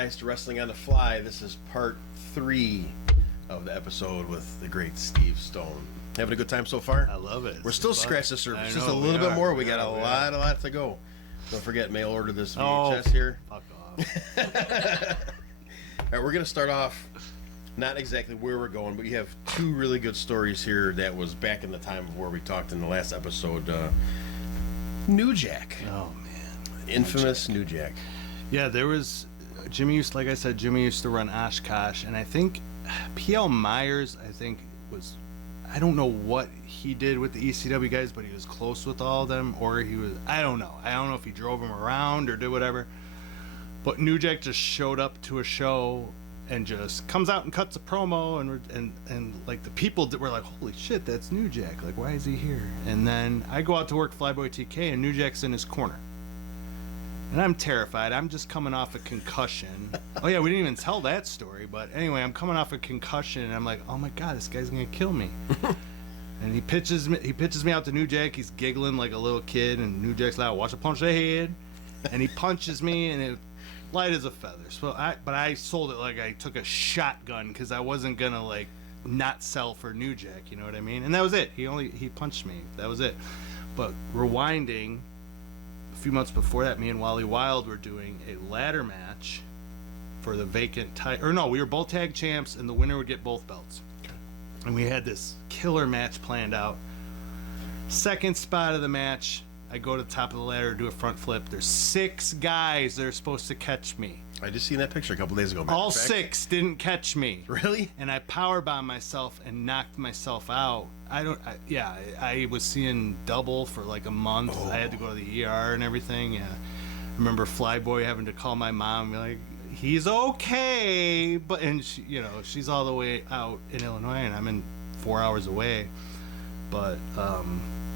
guys, to Wrestling on the Fly. This is part 3 of the episode with the great Steve Stone. Having a good time so far? I love it. We're still scratching the surface. Just a little bit more. We got a lot to go. Don't forget, mail order this VHS here. Fuck off. All right, we're going to start off not exactly where we're going, but you have 2 really good stories here that was back in the time of where we talked in the last episode. New Jack. Oh, man. Infamous New Jack. Yeah, there was... Jimmy used to run Oshkosh, and I think P.L. Myers, I don't know what he did with the ECW guys, but he was close with all of them, or he was, I don't know if he drove them around or did whatever, but New Jack just showed up to a show and just comes out and cuts a promo, and like the people that were like, holy shit, that's New Jack, like, why is he here? And then I go out to work Flyboy TK, and New Jack's in his corner. And I'm terrified. I'm just coming off a concussion. Oh yeah, we didn't even tell that story. But anyway, I'm coming off a concussion, and I'm like, oh my god, this guy's gonna kill me. And he pitches me out to New Jack. He's giggling like a little kid, and New Jack's like, watch a punch the head. And he punches me, and it light as a feather. So I sold it like I took a shotgun, because I wasn't gonna like not sell for New Jack. You know what I mean? And that was it. He punched me. That was it. But rewinding. A few months before that, me and Wally Wild were doing a ladder match for the vacant title. Or no, we were both tag champs, and the winner would get both belts. Okay. And we had this killer match planned out. Second spot of the match, I go to the top of the ladder, do a front flip. There's 6 guys that are supposed to catch me. I just seen that picture a couple days ago. All 6 didn't catch me. Really? And I powerbombed myself and knocked myself out. I was seeing double for like a month. I had to go to the ER and everything. Yeah. I remember Flyboy having to call my mom and be like, he's okay. She's all the way out in Illinois, and I'm in 4 hours away. But,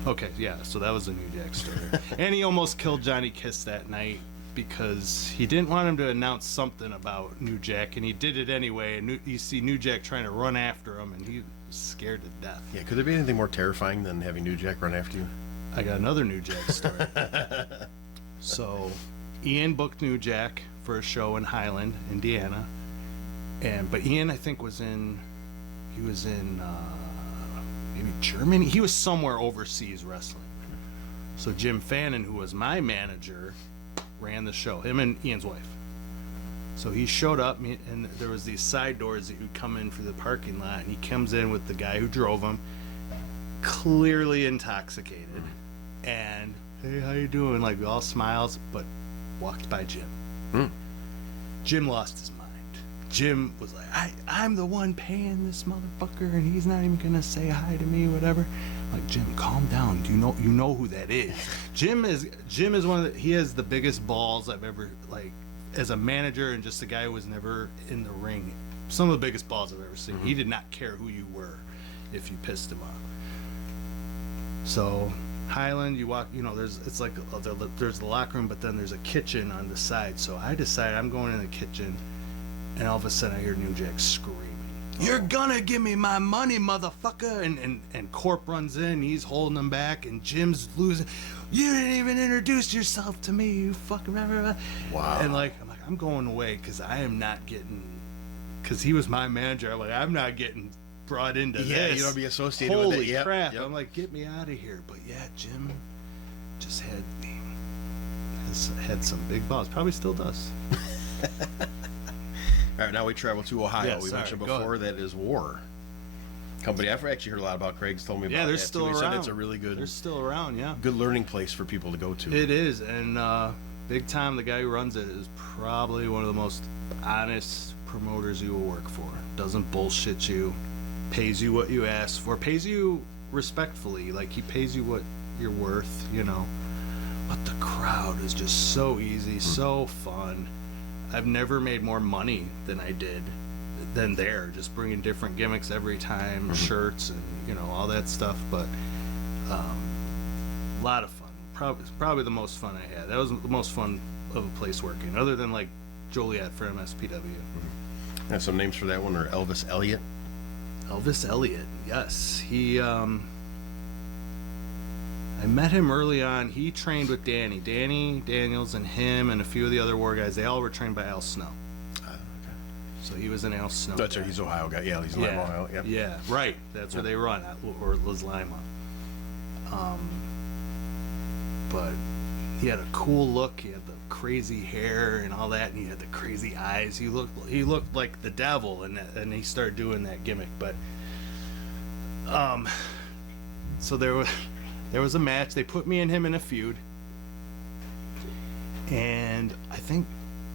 okay, yeah, so that was a New Jack story. And he almost killed Johnny Kiss that night, because he didn't want him to announce something about New Jack, and he did it anyway. And you see New Jack trying to run after him, and he was scared to death. Yeah, could there be anything more terrifying than having New Jack run after you? I got another New Jack story. So, Ian booked New Jack for a show in Highland, Indiana, but Ian, I think, was in maybe Germany. He was somewhere overseas wrestling. So Jim Fannin, who was my manager, ran the show, him and Ian's wife. So he showed up, and there was these side doors that you'd come in through the parking lot, and he comes in with the guy who drove him, clearly intoxicated, and hey, how you doing? Like, all smiles, but walked by Jim. Jim lost his mind. Jim was like, I'm the one paying this motherfucker, and he's not even gonna say hi to me, whatever. I'm like, Jim, calm down. Do you know who that is? Jim is one of he has the biggest balls I've ever, like, as a manager, and just a guy who was never in the ring. Some of the biggest balls I've ever seen. He did not care who you were if you pissed him off. So Highland, you walk, there's the locker room, but then there's a kitchen on the side. So I decide I'm going in the kitchen. And all of a sudden I hear New Jack screaming, "You're gonna give me my money, motherfucker!" And Corp runs in, he's holding him back, and Jim's losing. "You didn't even introduce yourself to me, you fucking..." Wow. And I'm going away, because I am not getting, because he was my manager. I'm not getting brought into this. Yeah, you don't be associated with it. Holy crap. Yep. I'm like, get me out of here. But yeah, Jim just had some big balls. Probably still does. All right, now we travel to Ohio. Yeah, we mentioned before that is War Company. I've actually heard a lot about. Craig's told me about that. Yeah, they're still around. Said it's a really good. They're still around. Yeah. Good learning place for people to go to. It is, and big time. The guy who runs it is probably one of the most honest promoters you will work for. Doesn't bullshit you. Pays you what you ask for. Pays you respectfully. Like, he pays you what you're worth. But the crowd is just so easy, so fun. I've never made more money than I did than there, just bringing different gimmicks every time, shirts and all that stuff. But a lot of fun. Probably the most fun I had. That was the most fun of a place working, other than like Joliet for MSPW. And some names for that one are Elvis Elliott. Elvis Elliott, yes. He I met him early on. He trained with Danny Daniels, and him and a few of the other War guys. They all were trained by Al Snow. So he was an Al Snow That's guy. right. He's Ohio guy. Yeah, he's Lima, Ohio. Yep. Yeah, right. That's where they run at, or Liz Lima. But he had a cool look. He had the crazy hair and all that, and he had the crazy eyes. He looked like the devil, and he started doing that gimmick. But so there was a match. They put me and him in a feud, and I think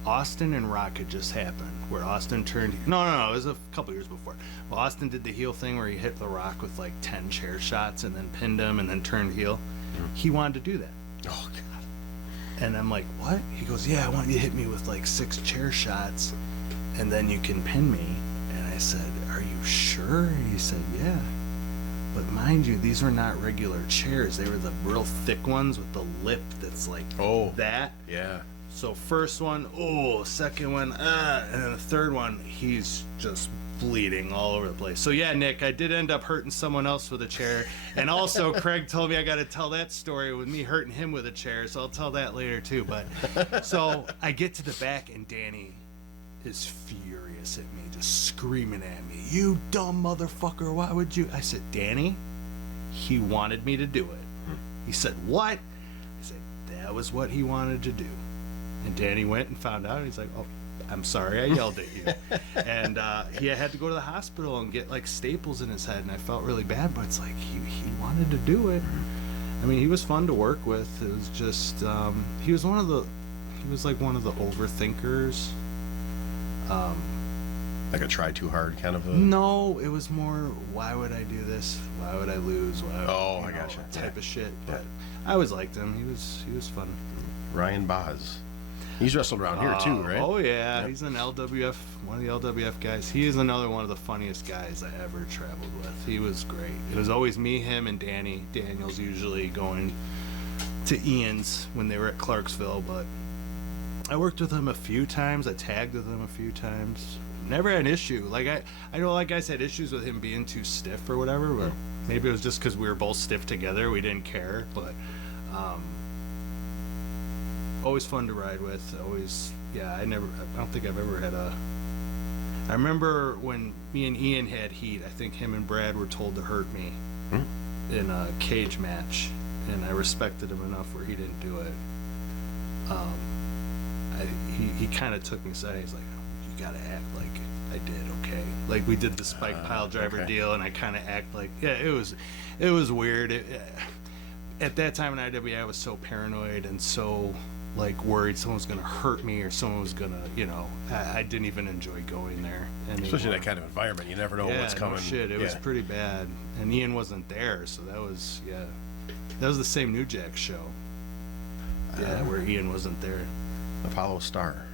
Austin and Rock had just happened, where Austin turned. No, it was a couple years before. Well, Austin did the heel thing where he hit the Rock with like 10 chair shots and then pinned him and then turned heel. He wanted to do that. Oh God. And I'm like, what? He goes, yeah, I want you to hit me with like 6 chair shots and then you can pin me. And I said, are you sure? And he said, yeah. But mind you, these were not regular chairs. They were the real thick ones with the lip that's like that. Yeah. So first one, second one, and then the third one, he's just bleeding all over the place. So yeah, Nick, I did end up hurting someone else with a chair. And also Craig told me I got to tell that story with me hurting him with a chair. So I'll tell that later too. But so I get to the back and Danny is furious at me, just screaming at me, you dumb motherfucker, why would you? I said, Danny, he wanted me to do it. He said, what? I said, that was what he wanted to do. And Danny went and found out. And he's like, oh, I'm sorry I yelled at you. And he had to go to the hospital and get like staples in his head. And I felt really bad, but it's like he wanted to do it. I mean, he was fun to work with. It was just, he was like one of the overthinkers. Like a try too hard kind of a. No, it was more, why would I do this? Why would I lose? I gotcha. Type of shit. But I always liked him. He was fun. Ryan Boz. He's wrestled around here too, right? Oh yeah, he's an LWF, one of the LWF guys. He is another one of the funniest guys I ever traveled with. He was great. It was always me, him, and Danny. Daniel's usually going to Ian's when they were at Clarksville, but I worked with him a few times. I tagged with him a few times. Never had an issue. Like I know a lot of guys had issues with him being too stiff or whatever, but maybe it was just because we were both stiff together. We didn't care, but always fun to ride with. Always, yeah. I don't think I've ever had a. I remember when me and Ian had heat. I think him and Brad were told to hurt me in a cage match, and I respected him enough where he didn't do it. He kind of took me aside. He's like, you gotta act like I did, okay? Like we did the spike pile driver deal, and I kind of act like, yeah, it was weird. At that time in IWA, I was so paranoid and so like worried someone was gonna hurt me or someone was gonna, I didn't even enjoy going there. And especially in that kind of environment, you never know what's coming. No shit, it was pretty bad, and Ian wasn't there, so that was the same New Jack show. Yeah, where Ian wasn't there. Apollo Star.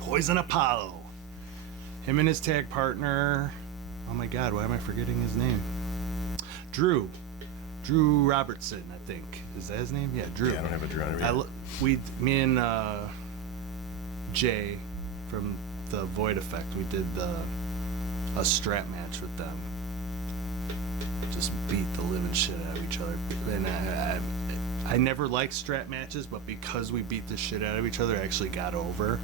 Poison Apollo. Him and his tag partner. Oh my God, why am I forgetting his name? Drew Robertson, I think. Is that his name? Yeah, Drew. Yeah, I don't have a Drew on it. Me and Jay from the Void Effect, we did a strap match with them. Just beat the living shit out of each other. And I never liked strap matches, but because we beat the shit out of each other, I actually got over.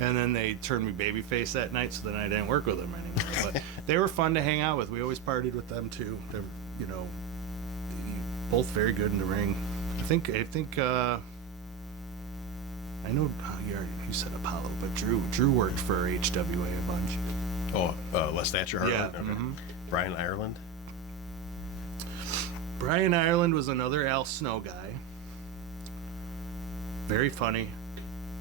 And then they turned me babyface that night, so then I didn't work with them anymore. But they were fun to hang out with. We always partied with them too. They're, both very good in the ring. I think I know you said Apollo, but Drew worked for HWA a bunch. Oh, Les Thatcher, Harlan? Yeah. Okay. Brian Ireland? Brian Ireland was another Al Snow guy. Very funny,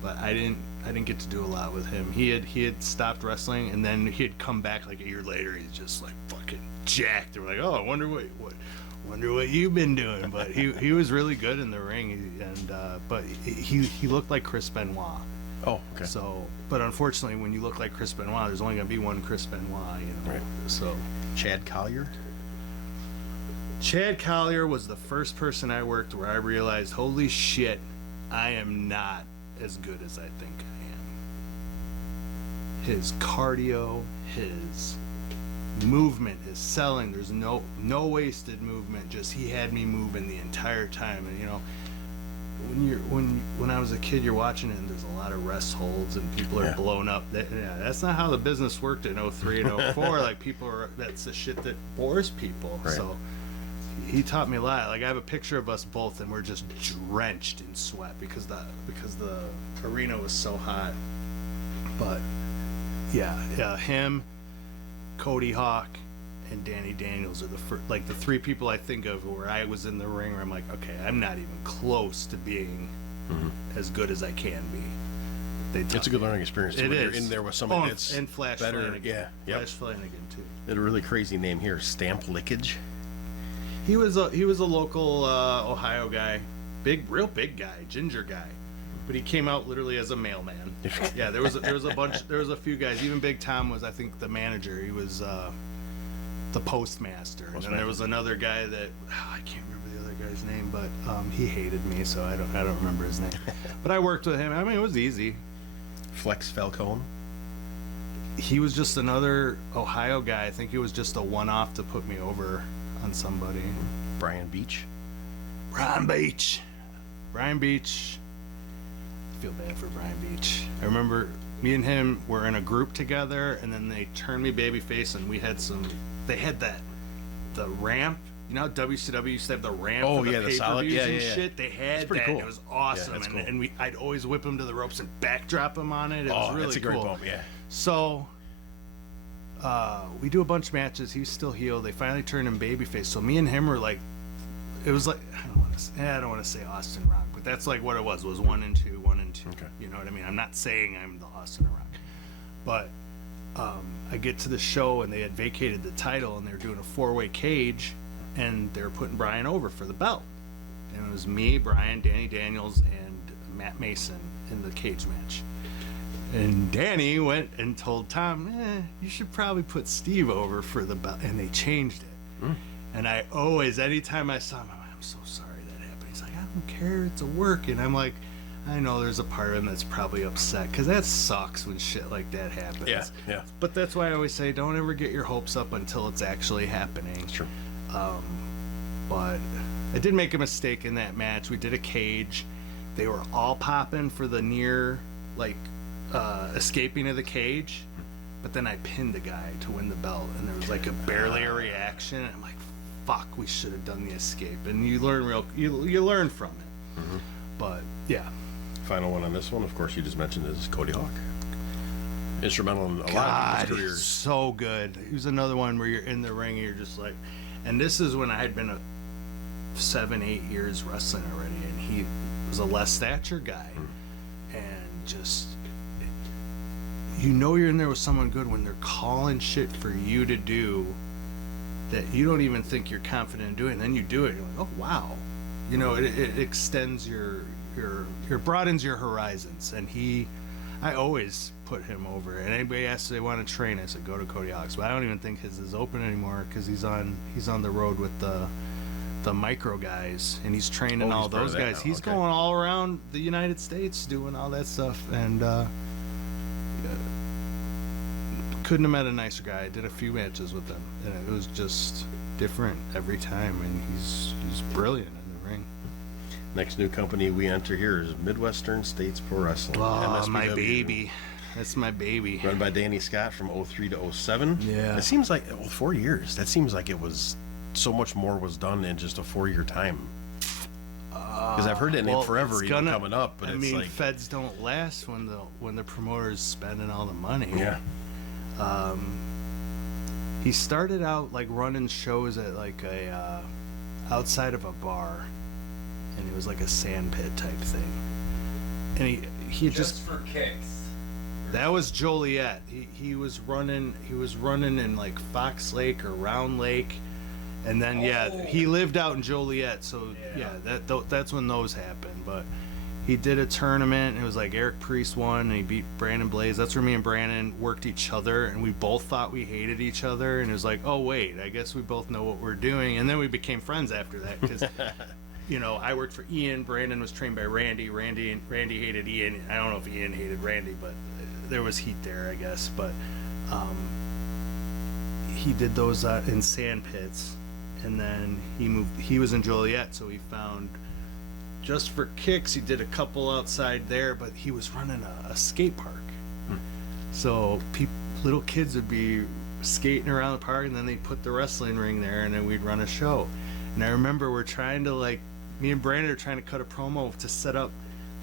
but I didn't get to do a lot with him. He had stopped wrestling, and then he had come back like a year later. He's just like fucking jacked. They were like, oh, I wonder what you've been doing. But he was really good in the ring, and but he looked like Chris Benoit. Oh, okay. So, but unfortunately, when you look like Chris Benoit, there's only gonna be one Chris Benoit, Right. So Chad Collier? Chad Collier was the first person I worked where I realized, holy shit, I am not as good as I think I am. His cardio, his movement, his selling, there's no wasted movement, just he had me moving the entire time. And when I was a kid, you're watching it and there's a lot of rest holds and people are blown up. That's not how the business worked in 03 and 04. Like that's the shit that bores people. Right. So he taught me a lot. Like I have a picture of us both and we're just drenched in sweat because the arena was so hot. But yeah, him, Cody Hawk, and Danny Daniels are the three people I think of where I was in the ring where I'm like, okay, I'm not even close to being as good as I can be. It's a good learning experience too, when you're in there with somebody that's and Flash better. Flanagan. Yeah, Flash Flanagan too. They had a really crazy name here, Stamp Lickage. He was a local Ohio guy, real big guy, ginger guy, but he came out literally as a mailman. Yeah, there was a few guys. Even Big Tom was, I think, the manager. He was the postmaster. And then there was another guy that I can't remember the other guy's name, but he hated me, so I don't remember his name. But I worked with him. I mean, it was easy. Flex Falcone. He was just another Ohio guy. I think he was just a one-off to put me over on somebody. Brian Beach. Brian Beach. I feel bad for Brian Beach. I remember me and him were in a group together, and then they turned me babyface, and we had they had the ramp. You know how WCW used to have the ramp for the pay-per-views and shit? They had that. Cool. It was awesome. Yeah, cool. And I'd always whip him to the ropes and backdrop him on it. It was really that's a cool. great bump, yeah. So we do a bunch of matches. He's still heel. They finally turned him babyface. So me and him were like, it was like, I don't want to say Austin Rock, but that's like what it was 1 and 2, 1 and 2. Okay. You know what I mean? I'm not saying I'm the Austin Rock, but I get to the show and they had vacated the title and they were doing a 4-way cage and they were putting Brian over for the belt. And it was me, Brian, Danny Daniels, and Matt Mason in the cage match. And Danny went and told Tom, you should probably put Steve over for the belt. And they changed it. And I always, anytime I saw him, I'm so sorry that happened. He's like, I don't care, it's a work. And I'm like, I know there's a part of him that's probably upset because that sucks when shit like that happens. Yeah. But that's why I always say, don't ever get your hopes up until it's actually happening. It's true. But I did make a mistake in that match. We did a cage. They were all popping for the near, escaping of the cage. But then I pinned a guy to win the belt, and there was barely a reaction. And I'm like, fuck, we should have done the escape. And you learn you learn from it. But yeah. Final one on this one, of course, you just mentioned is Cody Hawk. Instrumental in a lot of people's careers. So good. He was another one where you're in the ring and you're just like, and this is when I had been 7-8 years wrestling already, and he was a less stature guy, and just, you're in there with someone good when they're calling shit for you to do that you don't even think you're confident in doing, and then you do it, you're like, oh wow, it extends your broadens your horizons. And I always put him over. And anybody asks if they want to train, I said go to Cody Hawks. But I don't even think his is open anymore because he's on the road with the micro guys, and he's training all those guys. He's going all around the United States doing all that stuff, and couldn't have met a nicer guy. I did a few matches with him, and it was just different every time, and he's brilliant in the ring. Next new company we enter here is Midwestern States Pro Wrestling. Oh, MSPW. my baby. That's my baby. Run by Danny Scott from 03 to 07. Yeah. It seems like 4 years. That seems like it was so much more was done in just a 4-year time. Because I've heard that name forever, coming up. But feds don't last when the promoter's spending all the money. Yeah. He started out running shows at a outside of a bar, and it was like a sand pit type thing. And he just for kicks. That was Joliet. He was running in Fox Lake or Round Lake, and then he lived out in Joliet. So that's when those happened. But he did a tournament. And it was Eric Priest won, and he beat Brandon Blaze. That's where me and Brandon worked each other, and we both thought we hated each other. And it was oh wait, I guess we both know what we're doing. And then we became friends after that because. I worked for Ian. Brandon was trained by Randy. Randy hated Ian. I don't know if Ian hated Randy, but there was heat there, I guess. But he did those in sand pits, and then he moved. He was in Joliet, so he found just for kicks, he did a couple outside there, but he was running a skate park. So little kids would be skating around the park, and then they'd put the wrestling ring there, and then we'd run a show. And I remember we're trying to, like, me and Brandon are trying to cut a promo to set up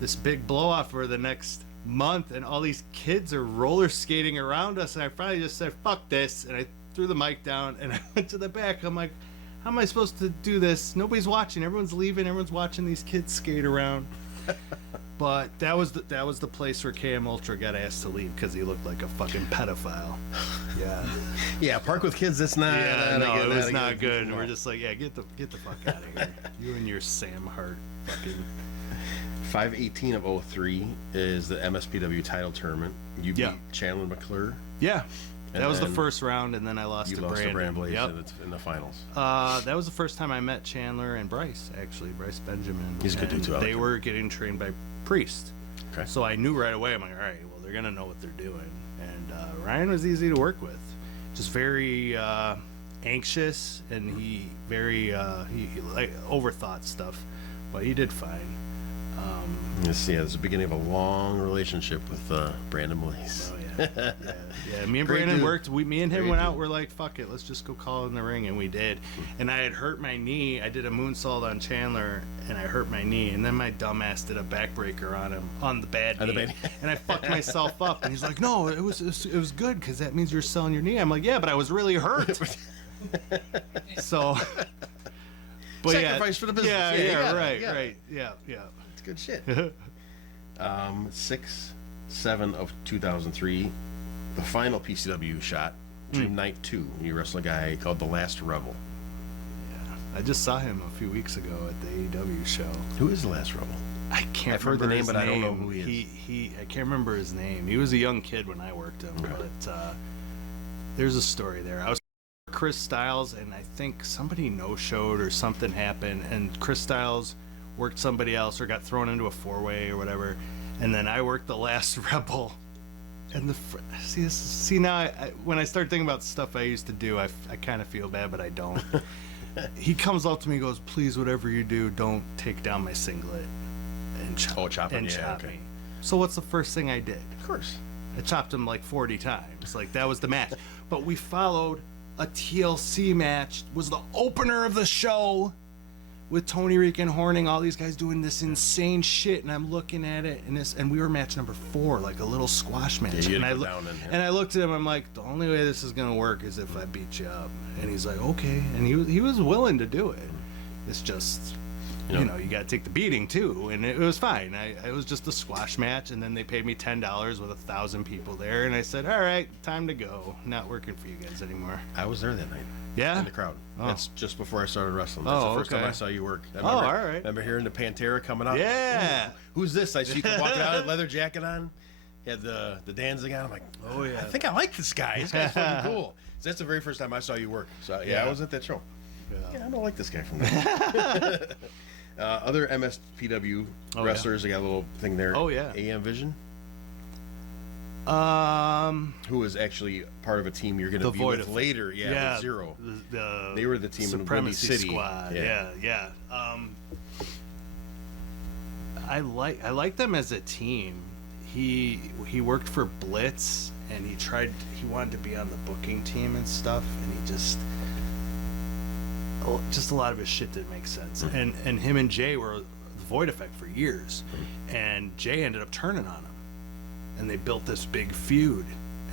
this big blow off for the next month, and all these kids are roller skating around us, and I finally just said, fuck this, and I threw the mic down, and I went to the back. I'm like, how am I supposed to do this? Nobody's watching. Everyone's leaving. Everyone's watching these kids skate around. But that was the place where KM Ultra got asked to leave because he looked like a fucking pedophile. Yeah. Yeah, park with kids. That's not. Yeah, no, it was not good. We're just like, yeah, get the fuck out of here. You and your Sam Hart fucking. 5/18 of 03 is the MSPW title tournament. You beat Chandler McClure. Yeah. And that was the first round, and then I lost to Brandon. You lost to Brand Blaze in the finals. That was the first time I met Chandler and Bryce, actually. Bryce Benjamin. He's a good dude, too. They were getting trained by Priest. Okay. So I knew right away, I'm like, all right, well, they're going to know what they're doing. And Ryan was easy to work with. Just very anxious, and he like overthought stuff, but he did fine. It's the beginning of a long relationship with Brandon Blaze. Oh, yeah. Yeah. Me and Brandon worked. Me and him went out. We're like, fuck it, let's just go call it in the ring, and we did. And I had hurt my knee. I did a moonsault on Chandler, and I hurt my knee. And then my dumbass did a backbreaker on him on the bad knee, and I fucked myself up. And he's like, no, it was good because that means you're selling your knee. I'm like, yeah, but I was really hurt. So, but sacrifice for the business. Right. Yeah. It's good shit. 6/7 of 2003, the final PCW shot, Dream Night 2. You wrestle a guy called The Last Rebel. Yeah, I just saw him a few weeks ago at the AEW show. Who is The Last Rebel? I can't I've heard the name, but I don't know who he is. I can't remember his name. He was a young kid when I worked him, but there's a story there. I was Chris Styles, and I think somebody no-showed or something happened, and Chris Styles worked somebody else or got thrown into a four-way or whatever, and then I worked The Last Rebel. And now when I start thinking about stuff I used to do, I kind of feel bad, but I don't. He comes up to me and goes, please, whatever you do, don't take down my singlet and chop me. So what's the first thing I did? Of course. I chopped him like 40 times. Like, that was the match. But we followed a TLC match, was the opener of the show, with Tony Reek and Horning, all these guys doing this insane shit, and I'm looking at it, and we were match number 4, like a little squash match. Yeah, and I looked at him, I'm like, the only way this is gonna work is if I beat you up. And he's like, okay, and he was willing to do it. It's just, you know, you gotta take the beating too, and it was fine. It was just a squash match, and then they paid me $10 with 1,000 people there, and I said, all right, time to go. Not working for you guys anymore. I was there that night. Yeah? In the crowd. Oh. That's just before I started wrestling. That's the first time I saw you work. All right. I remember hearing the Pantera coming out. Yeah. Who's this? I see you walking out with a leather jacket on. He had the Danzig on. I'm like, oh, yeah. I think I like this guy. This guy's fucking cool. So that's the very first time I saw you work. So, yeah, I was at that show. Yeah, I don't like this guy from there. Other MSPW wrestlers, they got a little thing there. Oh, yeah. AM Vision. Who is actually part of a team you're going to be with later? With Zero. They were the team Supremacy in Windy City. Squad. Yeah. I like them as a team. He worked for Blitz, and he wanted to be on the booking team and stuff, and he just a lot of his shit didn't make sense. And him and Jay were the Void Effect for years, and Jay ended up turning on him. And they built this big feud,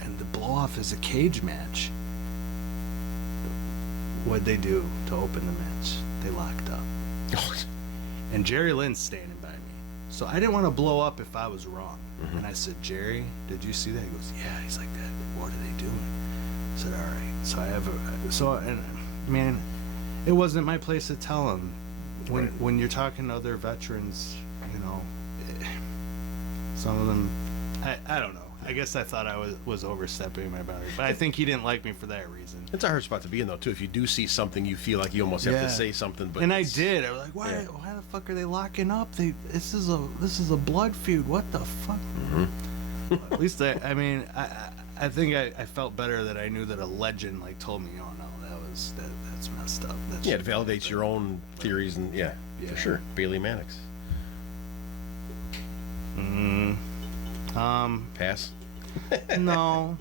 and the blow off is a cage match. What'd they do to open the match? They locked up. And Jerry Lynn's standing by me. So I didn't want to blow up if I was wrong. And I said, Jerry, did you see that? He goes, yeah. He's like, that. What are they doing? I said, all right. So and man, it wasn't my place to tell him. When you're talking to other veterans, you know, some of them, I don't know. I guess I thought I was overstepping my boundary, but I think he didn't like me for that reason. It's a hard spot to be in, though, too. If you do see something, you feel like you almost have to say something. But I did. I was like, why the fuck are they locking up? This is a blood feud. What the fuck? Well, at least I think I felt better that I knew that a legend like told me, oh no, that's messed up. It validates your own theories, and for sure, Bailey Maddox. Pass. No,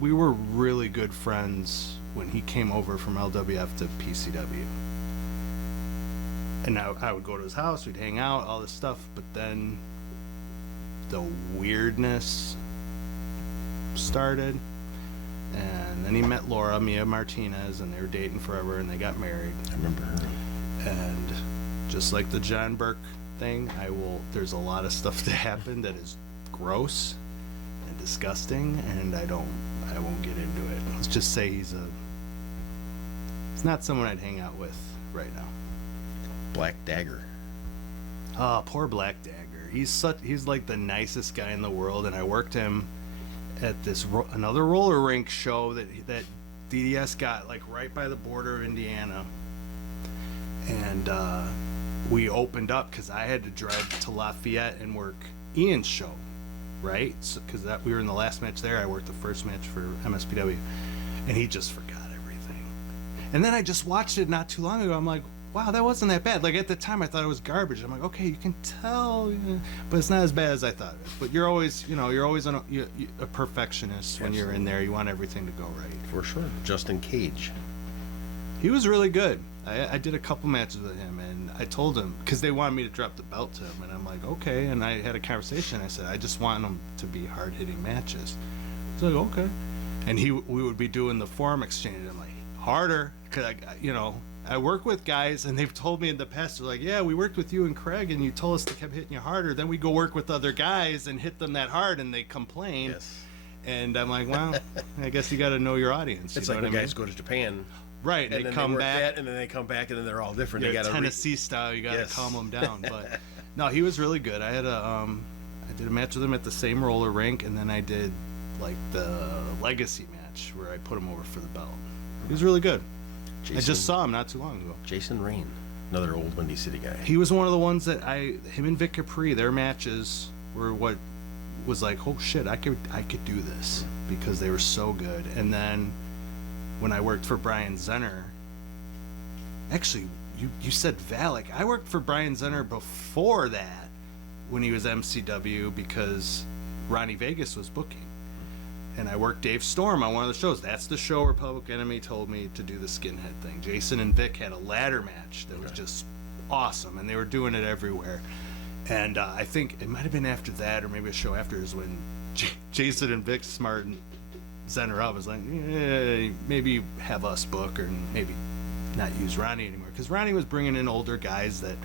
we were really good friends when he came over from LWF to PCW. And I would go to his house, we'd hang out, all this stuff, but then the weirdness started. And then he met Laura, Mia Martinez, and they were dating forever, and they got married. I remember her. And just like the John Burke thing, there's a lot of stuff that happened that is gross and disgusting, and I won't get into it. Let's just say he's not someone I'd hang out with right now. Black Dagger. Oh, poor Black Dagger. He's like the nicest guy in the world, and I worked him at another roller rink show that DDS got like right by the border of Indiana, and we opened up because I had to drive to Lafayette and work Ian's show, right? Because we were in the last match there. I worked the first match for MSPW, and he just forgot everything. And then I just watched it not too long ago. I'm like, wow, that wasn't that bad. Like at the time, I thought it was garbage. I'm like, okay, you can tell, but it's not as bad as I thought. But you're always a perfectionist when you're in there. You want everything to go right. For sure. Justin Cage. He was really good. I did a couple matches with him, and I told him, because they wanted me to drop the belt to him, and I'm like, okay. And I had a conversation. I said, I just want them to be hard-hitting matches. He's like, okay. And we would be doing the forum exchange. I'm like, harder, because I work with guys, and they've told me in the past, they're like, yeah, we worked with you and Craig, and you told us to keep hitting you harder. Then we go work with other guys and hit them that hard, and they complain. Yes. And I'm like, well, I guess you got to know your audience. It's like when guys go to Japan. Right, and they come back. And then they come back, and then they're all different. They're they got Tennessee style, you got to calm them down. But no, he was really good. I did a match with him at the same roller rink, and then I did like the legacy match where I put him over for the belt. He was really good. I just saw him not too long ago. Jason Rain, another old Windy City guy. He was one of the ones that him and Vic Capri, their matches were what was like, oh shit, I could do this, because they were so good. And then when I worked for Brian Zenner, actually, you said Valak. I worked for Brian Zenner before that when he was MCW, because Ronnie Vegas was booking. And I worked Dave Storm on one of the shows. That's the show where Public Enemy told me to do the skinhead thing. Jason and Vic had a ladder match that was just awesome, and they were doing it everywhere. And I think it might have been after that, or maybe a show after, is when Jason and Vic smartened Zenner up. Was like, yeah, maybe have us book, or maybe not use Ronnie anymore, because Ronnie was bringing in older guys that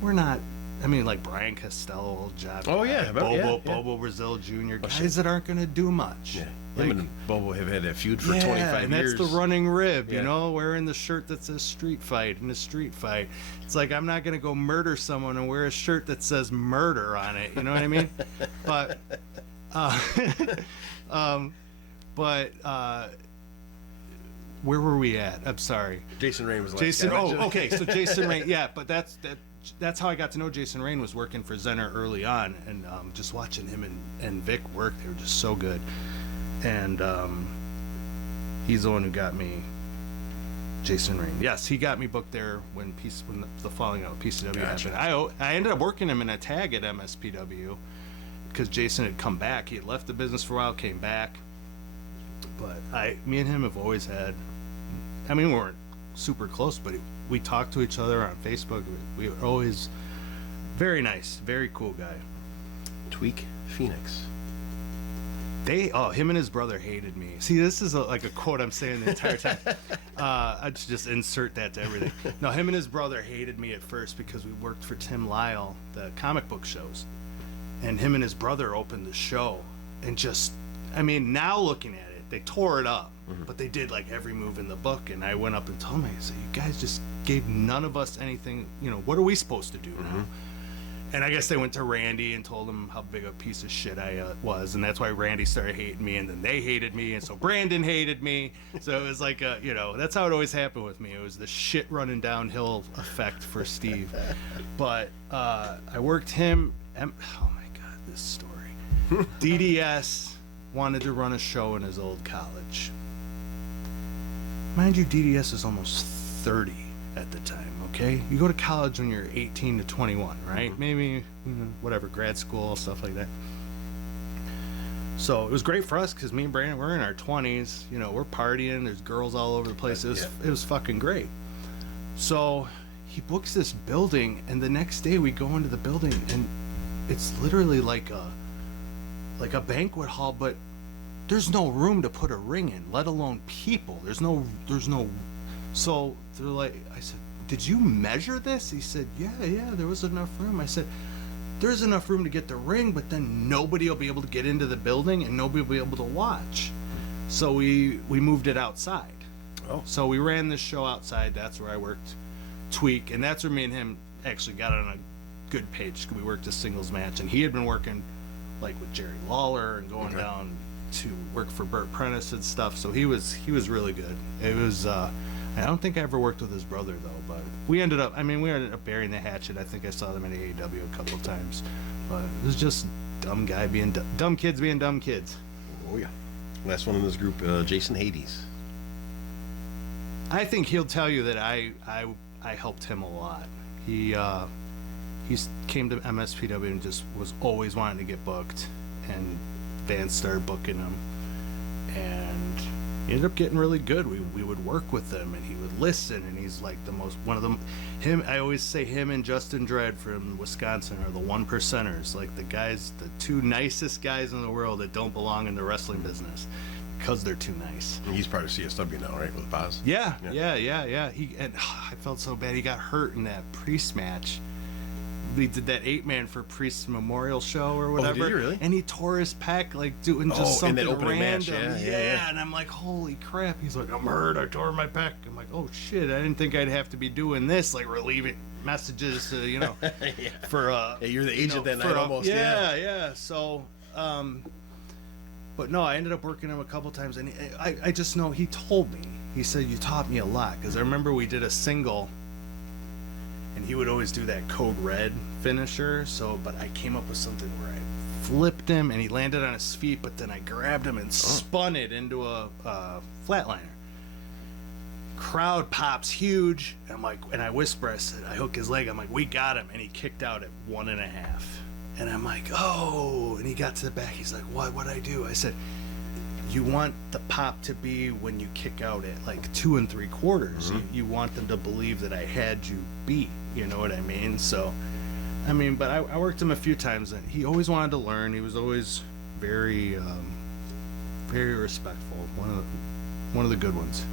were not. I mean, like Brian Costello, old job. Oh yeah, Bobo Brazil Jr. Guys that aren't going to do much. Yeah, like, him and Bobo have had a feud for 25 years. And that's the running rib, wearing the shirt that says street fight in a street fight. It's like, I'm not going to go murder someone and wear a shirt that says murder on it. You know what I mean? But where were we at? I'm sorry. Jason Rain was like Jason. Oh, okay. So Jason Rain. Yeah, but that's how I got to know Jason Rain, was working for Zenner early on, and just watching him and Vic work. They were just so good. And he's the one who got me Jason Rain. Yes, he got me booked there when the falling out of PCW happened. I ended up working him in a tag at MSPW because Jason had come back. He had left the business for a while, came back. But me and him have always had. I mean, we weren't super close, but we talked to each other on Facebook. We were always very nice, very cool guy. Tweak Phoenix. Him and his brother hated me. See, this is like a quote I'm saying the entire time. I just insert that to everything. No, him and his brother hated me at first because we worked for Tim Lyle, the comic book shows, and him and his brother opened the show, and just, I mean, now looking at it, they tore it up. But they did like every move in the book, and I went up and told them, I said, you guys just gave none of us anything, what are we supposed to do now? And I guess they went to Randy and told him how big a piece of shit I was, and that's why Randy started hating me, and then they hated me, and so Brandon hated me. So it was like that's how it always happened with me. It was the shit running downhill effect for Steve. But I worked him. Oh my God, this story. DDS wanted to run a show in his old college. Mind you, DDS is almost 30 at the time. Okay, you go to college when you're 18 to 21, right? Maybe whatever, grad school, stuff like that. So it was great for us because me and Brandon, we're in our 20s. You know, we're partying. There's girls all over the place. It was fucking great. So he books this building, and the next day we go into the building, and it's literally like a banquet hall, but there's no room to put a ring in, let alone people. There's no. So they're like, I said, did you measure this? He said, yeah, there was enough room. I said, there's enough room to get the ring, but then nobody will be able to get into the building and nobody will be able to watch. So we moved it outside. Oh. So we ran this show outside. That's where I worked Tweak, and that's where me and him actually got on a good page. We worked a singles match, and he had been working like with Jerry Lawler and going down to work for Burt Prentice and stuff. So he was really good. It was I don't think I ever worked with his brother though, but we ended up burying the hatchet. I think I saw them in AEW a couple of times, but it was just dumb kids being dumb kids. Oh yeah. Last one in this group, Jason Hades. I think he'll tell you that I helped him a lot. He came to MSPW and just was always wanting to get booked, and Vance started booking him, and he ended up getting really good. We would work with him, and he would listen, and he's like I always say him and Justin Dredd from Wisconsin are the 1%ers, like the two nicest guys in the world that don't belong in the wrestling business because they're too nice. And he's part of CSW now, right, with Paz? Yeah. I felt so bad. He got hurt in that Priest match. We did that 8-man for Priest's memorial show or whatever. Oh, did you really? And he tore his pec, like doing just something in that opening random. match. Yeah. And I'm like, holy crap. He's like, I'm hurt. I tore my pec. I'm like, oh shit. I didn't think I'd have to be doing this, like relieving messages to, for you're the agent that night almost. Yeah. So, but no, I ended up working him a couple times, and I just know he told me. He said, you taught me a lot, because I remember we did a single, and he would always do that Code Red finisher. But I came up with something where I flipped him, and he landed on his feet, but then I grabbed him and spun it into a flatliner. Crowd pops huge, and I'm like, and I whisper, I said, I hook his leg. I'm like, we got him, and he kicked out at 1.5. And I'm like, oh, and he got to the back. He's like, what'd I do? I said, you want the pop to be when you kick out at like 2 3/4. You want them to believe that I had you beat. You know what I mean? So, but I worked him a few times, and he always wanted to learn. He was always very, very respectful. One of the good ones.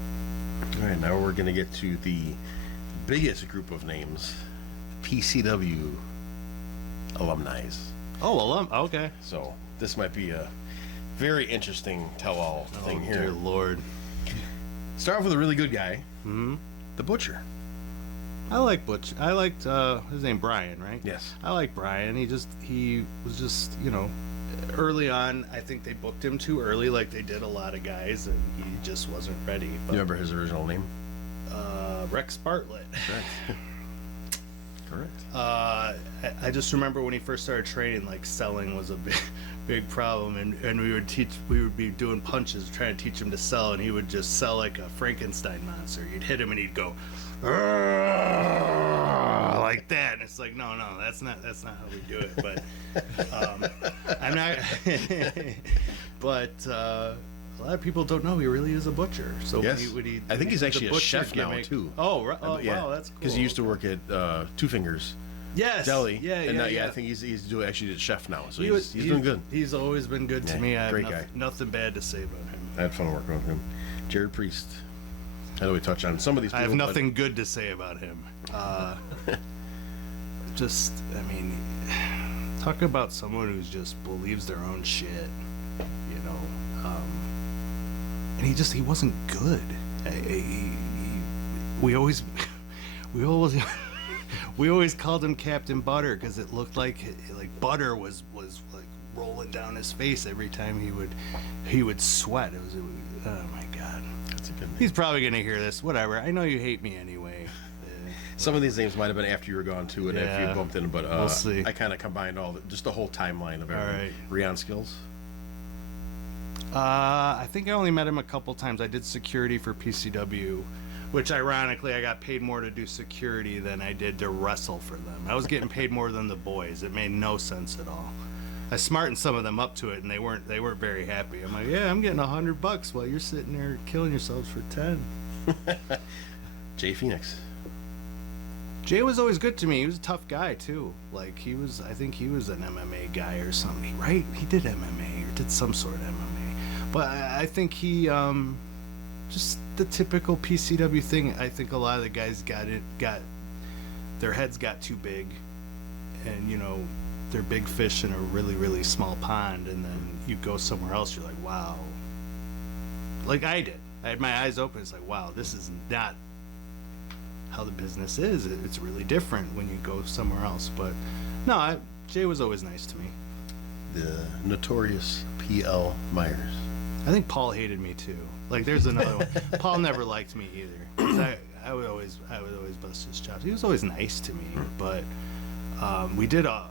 All right, now we're going to get to the biggest group of names, PCW alumni. Oh, okay. So this might be a very interesting tell-all thing here. Dear Lord. Start off with a really good guy, the Butcher. I like Butch. I liked his name Brian, right? Yes. I like Brian. He was just early on. I think they booked him too early, like they did a lot of guys, and he just wasn't ready. But, you remember his original name? Rex Bartlett. Correct. I just remember when he first started training, like selling was a big problem, and we would be doing punches, trying to teach him to sell, and he would just sell like a Frankenstein monster. You'd hit him, and he'd go like that, and it's like, no, that's not how we do it. But I'm not. But a lot of people don't know he really is a butcher. So yes. I think he's actually a chef now too. Oh, right. Yeah. Wow, that's cool. Because he used to work at Two Fingers. Yes. Deli. Yeah. I think he's actually a chef now. So he's doing good. He's always been good to me. I great have guy. Nothing bad to say about him. I had fun working with him. Jared Priest. I know we touched on some of these people. I have nothing good to say about him. Talk about someone who's just believes their own shit, and he wasn't good. We always called him Captain Butter because it looked like butter was like rolling down his face every time he would sweat. It was oh my god. That's a good name. He's probably gonna hear this. Whatever. I know you hate me anyway. Some of these names might have been after you were gone too, and after you bumped in. But we'll see. I kind of combined just the whole timeline of everything. All right. Rion Skills. I think I only met him a couple times. I did security for PCW which ironically I got paid more to do security than I did to wrestle for them. I was getting paid more than the boys. It made no sense at all. I smartened some of them up to it, and they weren't very happy. I'm like, yeah, I'm getting $100 while you're sitting there killing yourselves for 10. Jay Phoenix. Jay was always good to me. He was a tough guy too. Like I think he was an MMA guy or something, right? He did MMA or did some sort of MMA. But I think he just the typical PCW thing. I think a lot of the guys got their heads got too big, and they're big fish in a really, really small pond, and then you go somewhere else, you're like, wow. Like I did. I had my eyes open. It's like, wow, this is not how the business is. It's really different when you go somewhere else. But no, Jay was always nice to me. The notorious P.L. Myers. I think Paul hated me too. Like there's another one. Paul never liked me either. 'Cause I would always bust his chops. He was always nice to me, but we did I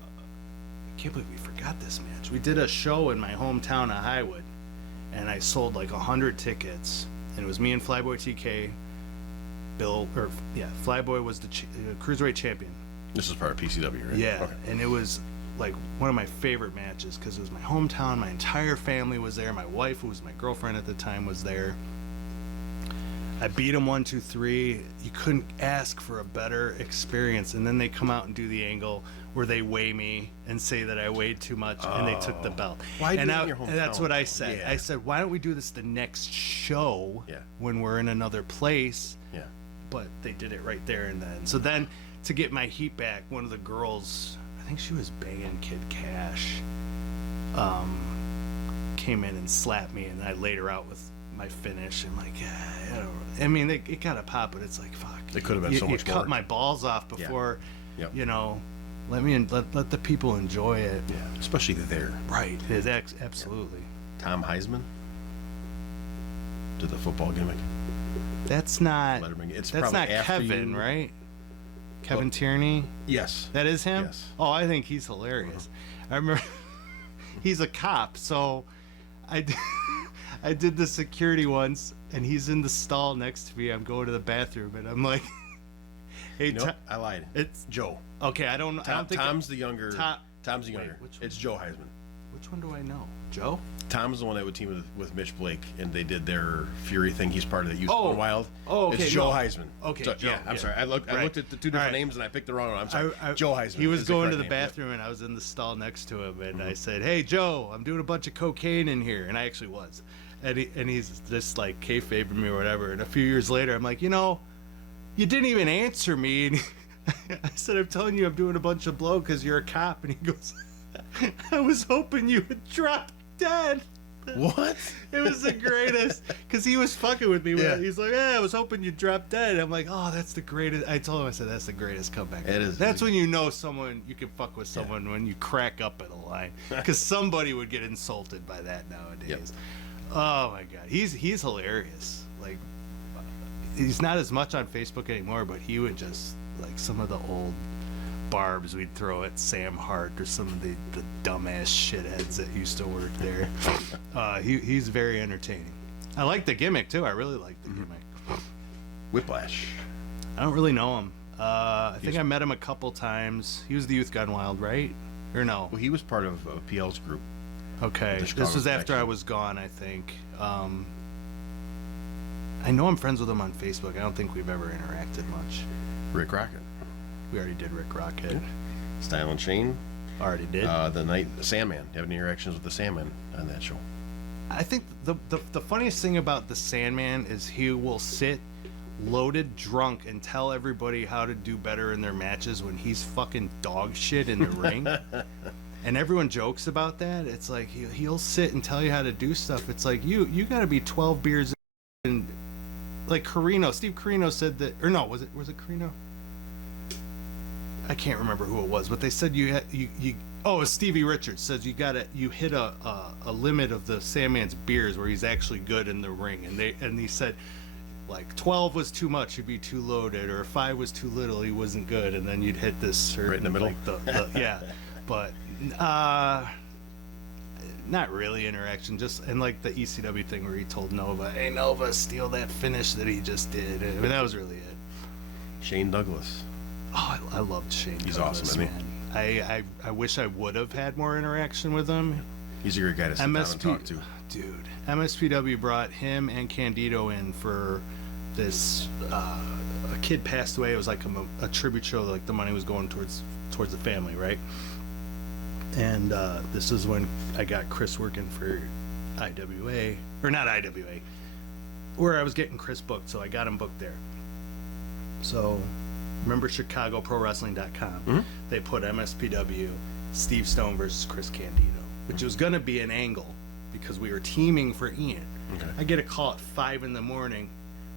can't believe we forgot this match. We did a show in my hometown of Highwood, and I sold like 100 tickets, and it was me and Flyboy TK. Flyboy was the cruiserweight champion. This is part of PCW, right? Yeah, Okay. and it was like one of my favorite matches because it was my hometown. My entire family was there. My wife, who was my girlfriend at the time, was there. I beat him 1, 2, 3. You couldn't ask for a better experience. And then they come out and do the angle where they weigh me and say that I weighed too much, and they took the belt. Why do and it in your hometown? that's what I said. Yeah. I said, why don't we do this the next show when we're in another place? Yeah. But they did it right there and then. So then, to get my heat back, one of the girls, I think she was banging Kid Cash, came in and slapped me, and I laid her out with my finish. And like, I don't know. I mean, it got a pop, but it's like, fuck. It could have been so much You more. cut my balls off before, Yep. let the people enjoy it. Yeah, especially there. Right. Absolutely. Tom Heisman did the football gimmick. That's not. It's That's probably not after Kevin, you- right? Kevin Tierney. Yes. That is him? Yes. Oh, I think he's hilarious. I remember he's a cop, so I did the security once, and he's in the stall next to me. I'm going to the bathroom, and I'm like, hey, I lied. It's Joe. Okay, I don't think Tom's the younger. Tom's the younger. Wait, which one? It's Joe Heisman. Which one do I know? Joe? Tom's the one that would team with Mitch Blake, and they did their Fury thing. He's part of the Youth Oh. Going Wild. Oh, okay, It's Joe no. Heisman. Okay, So, Joe, I'm yeah. sorry. I looked at the two different All right. names, and I picked the wrong one. I'm sorry. Joe Heisman. He was is the going to correct the name, yeah. bathroom, and I was in the stall next to him, and I said, "Hey, Joe, I'm doing a bunch of cocaine in here," and I actually was, and he's just like kayfabing me or whatever. And a few years later, I'm like, you didn't even answer me, and I said, "I'm telling you, I'm doing a bunch of blow because you're a cop," and he goes, "I was hoping you would drop dead." What? It was the greatest because he was fucking with me. Yeah. He's like, "Yeah, I was hoping you'd drop dead." I'm like, "Oh, that's the greatest." I told him, I said, "That's the greatest comeback." It is. That's when you know someone you can fuck with someone when you crack up at a line because somebody would get insulted by that nowadays. Yep. Oh my god, he's hilarious. Like, he's not as much on Facebook anymore, but he would just like some of the old barbs we'd throw at Sam Hart or some of the dumbass shitheads that used to work there. He's very entertaining. I like the gimmick too. I really like the gimmick. Whiplash. I don't really know him. I think I met him a couple times. He was the Youth Gone Wild, right? Or no? Well, he was part of PL's group. Okay. the Chicago This was after connection. I was gone, I think. I know I'm friends with him on Facebook. I don't think we've ever interacted much. Rick Rocket. We already did Rick Rocket. Style and Shane. Already did. The night Sandman. You have any interactions with the Sandman on that show? I think the funniest thing about the Sandman is he will sit loaded drunk and tell everybody how to do better in their matches when he's fucking dog shit in the ring. And everyone jokes about that. It's like he'll sit and tell you how to do stuff. It's like you got to be 12 beers in. Like Steve Carino said that, or no, was it Carino? I can't remember who it was, but they said Stevie Richards says you hit a limit of the Sandman's beers where he's actually good in the ring, and he said like 12 was too much, he'd be too loaded, or 5 was too little, he wasn't good, and then you'd hit this certain, right in the middle. like yeah, but not really interaction, just and like the ECW thing where he told Nova, "Hey Nova, steal that finish that he just did." I mean, that was really it. Shane Douglas. Oh, I loved Shane. He's Douglas, awesome, isn't he? man. I wish I would have had more interaction with him. He's a great guy to sit down and talk to. Dude, MSPW brought him and Candido in for this. A kid passed away. It was like a tribute show. Like the money was going towards the family, right? And this is when I got Chris working for IWA, or not IWA, where I was getting Chris booked, so I got him booked there. So, remember ChicagoProWrestling.com? Mm-hmm. They put MSPW, Steve Stone versus Chris Candido, which was going to be an angle because we were teaming for Ian. Okay. I get a call at 5 in the morning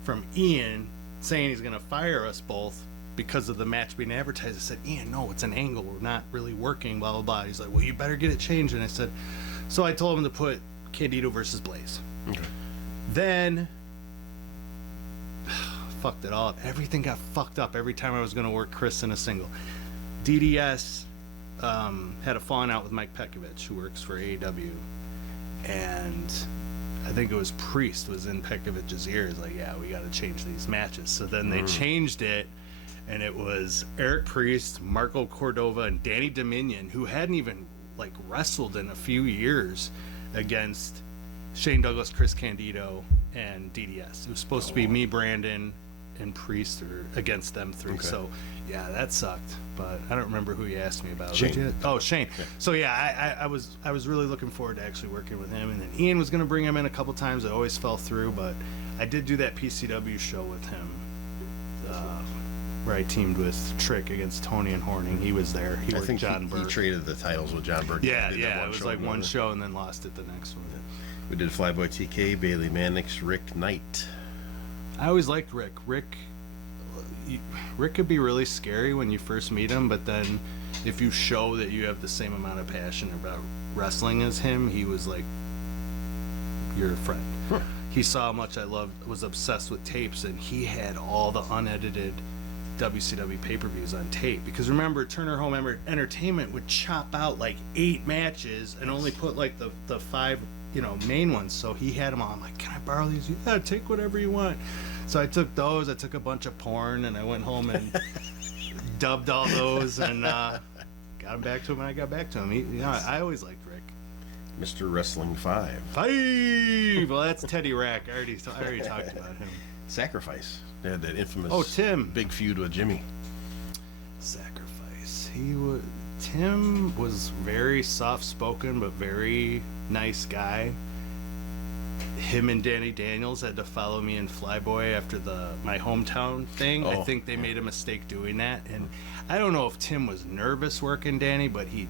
from Ian saying he's going to fire us both because of the match being advertised. I said, Ian, no, it's an angle. We're not really working, blah, blah, blah. He's like, well, you better get it changed. And I said, so I told him to put Candido versus Blaze. Okay. Then, fucked it all up. Everything got fucked up every time I was going to work Chris in a single. DDS had a falling out with Mike Pekovich, who works for AEW. And I think it was Priest was in Pekovich's ears, like, yeah, we got to change these matches. So then they changed it. And it was Eric Priest, Marco Cordova, and Danny Dominion, who hadn't even like wrestled in a few years, against Shane Douglas, Chris Candido, and DDS. It was supposed to be me, Brandon, and Priest, or against them three. Okay. So yeah, that sucked. But I don't remember who you asked me about. Shane. Oh, Shane. Yeah. So yeah, I was really looking forward to actually working with him. And then Ian was going to bring him in a couple times. I always fell through, but I did do that PCW show with him. Where I teamed with Trick against Tony and Horning. He was there. He I worked think John he Burke. traded the titles with John Burke. Yeah, They did that yeah. It was like one show and then lost it the next one. We did Flyboy TK, Bailey Mannix, Rick Knight. I always liked Rick. Rick could be really scary when you first meet him, but then if you show that you have the same amount of passion about wrestling as him, he was like your friend. Huh. He saw how much I was obsessed with tapes, and he had all the unedited WCW pay-per-views on tape. Because remember, Turner Home Entertainment would chop out like 8 matches and only put like the 5 main ones. So he had them all. I'm like, can I borrow these? Yeah, take whatever you want. So I took those. I took a bunch of porn, and I went home and dubbed all those, and got them back to him. And I got back to him. I always liked Rick. Mr. Wrestling 5. 5. Well, that's Teddy Rack. I already talked about him. Sacrifice. They had that infamous Tim. big feud with Jimmy. Sacrifice. Tim was very soft-spoken, but very nice guy. Him and Danny Daniels had to follow me in Flyboy after my hometown thing. I think they made a mistake doing that, and I don't know if Tim was nervous working Danny, but he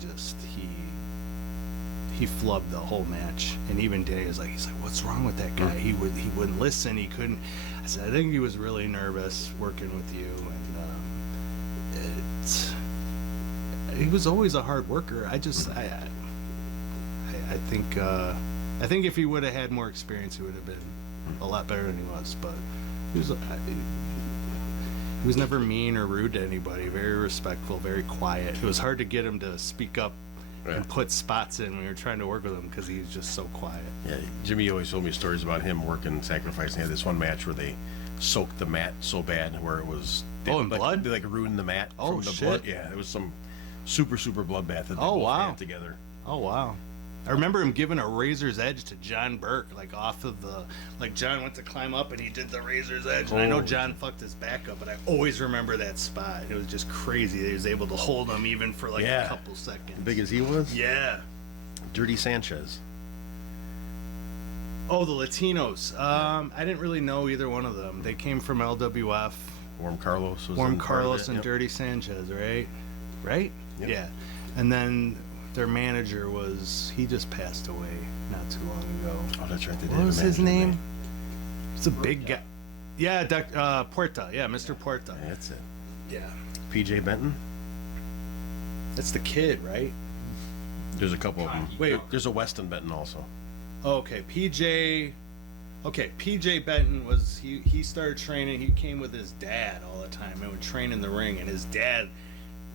flubbed the whole match. And even Danny was like, he's like, what's wrong with that guy? He wouldn't listen. He couldn't. I said, I think he was really nervous working with you, and he was always a hard worker. I think if he would have had more experience, he would have been a lot better than he was. But he was never mean or rude to anybody. Very respectful, very quiet. It was hard to get him to speak up and put spots in when we were trying to work with him because he was just so quiet. Yeah, Jimmy always told me stories about him working Sacrifice. They had this one match where they soaked the mat so bad where it was blood? They ruined the mat from the shit. blood. Yeah, it was some super bloodbath that they both had together. Oh wow. I remember him giving a razor's edge to John Burke, like off of John went to climb up and he did the razor's edge. And I know John fucked his back up, but I always remember that spot. It was just crazy that he was able to hold him even for a couple seconds. Big as he was? Yeah. Dirty Sanchez. Oh, the Latinos. I didn't really know either one of them. They came from LWF. Warm Carlos was Warm Carlos and Dirty Sanchez, right? Right? Yep. Yeah. And then their manager he just passed away not too long ago. Oh, that's right. What was his name? It's a big guy. Yeah, Puerta. Yeah, Mr. Puerta. That's it. Yeah. PJ Benton. That's the kid, right? There's a couple of them. Wait. There's a Weston Benton also. Okay, PJ Benton he started training. He came with his dad all the time and would train in the ring, and his dad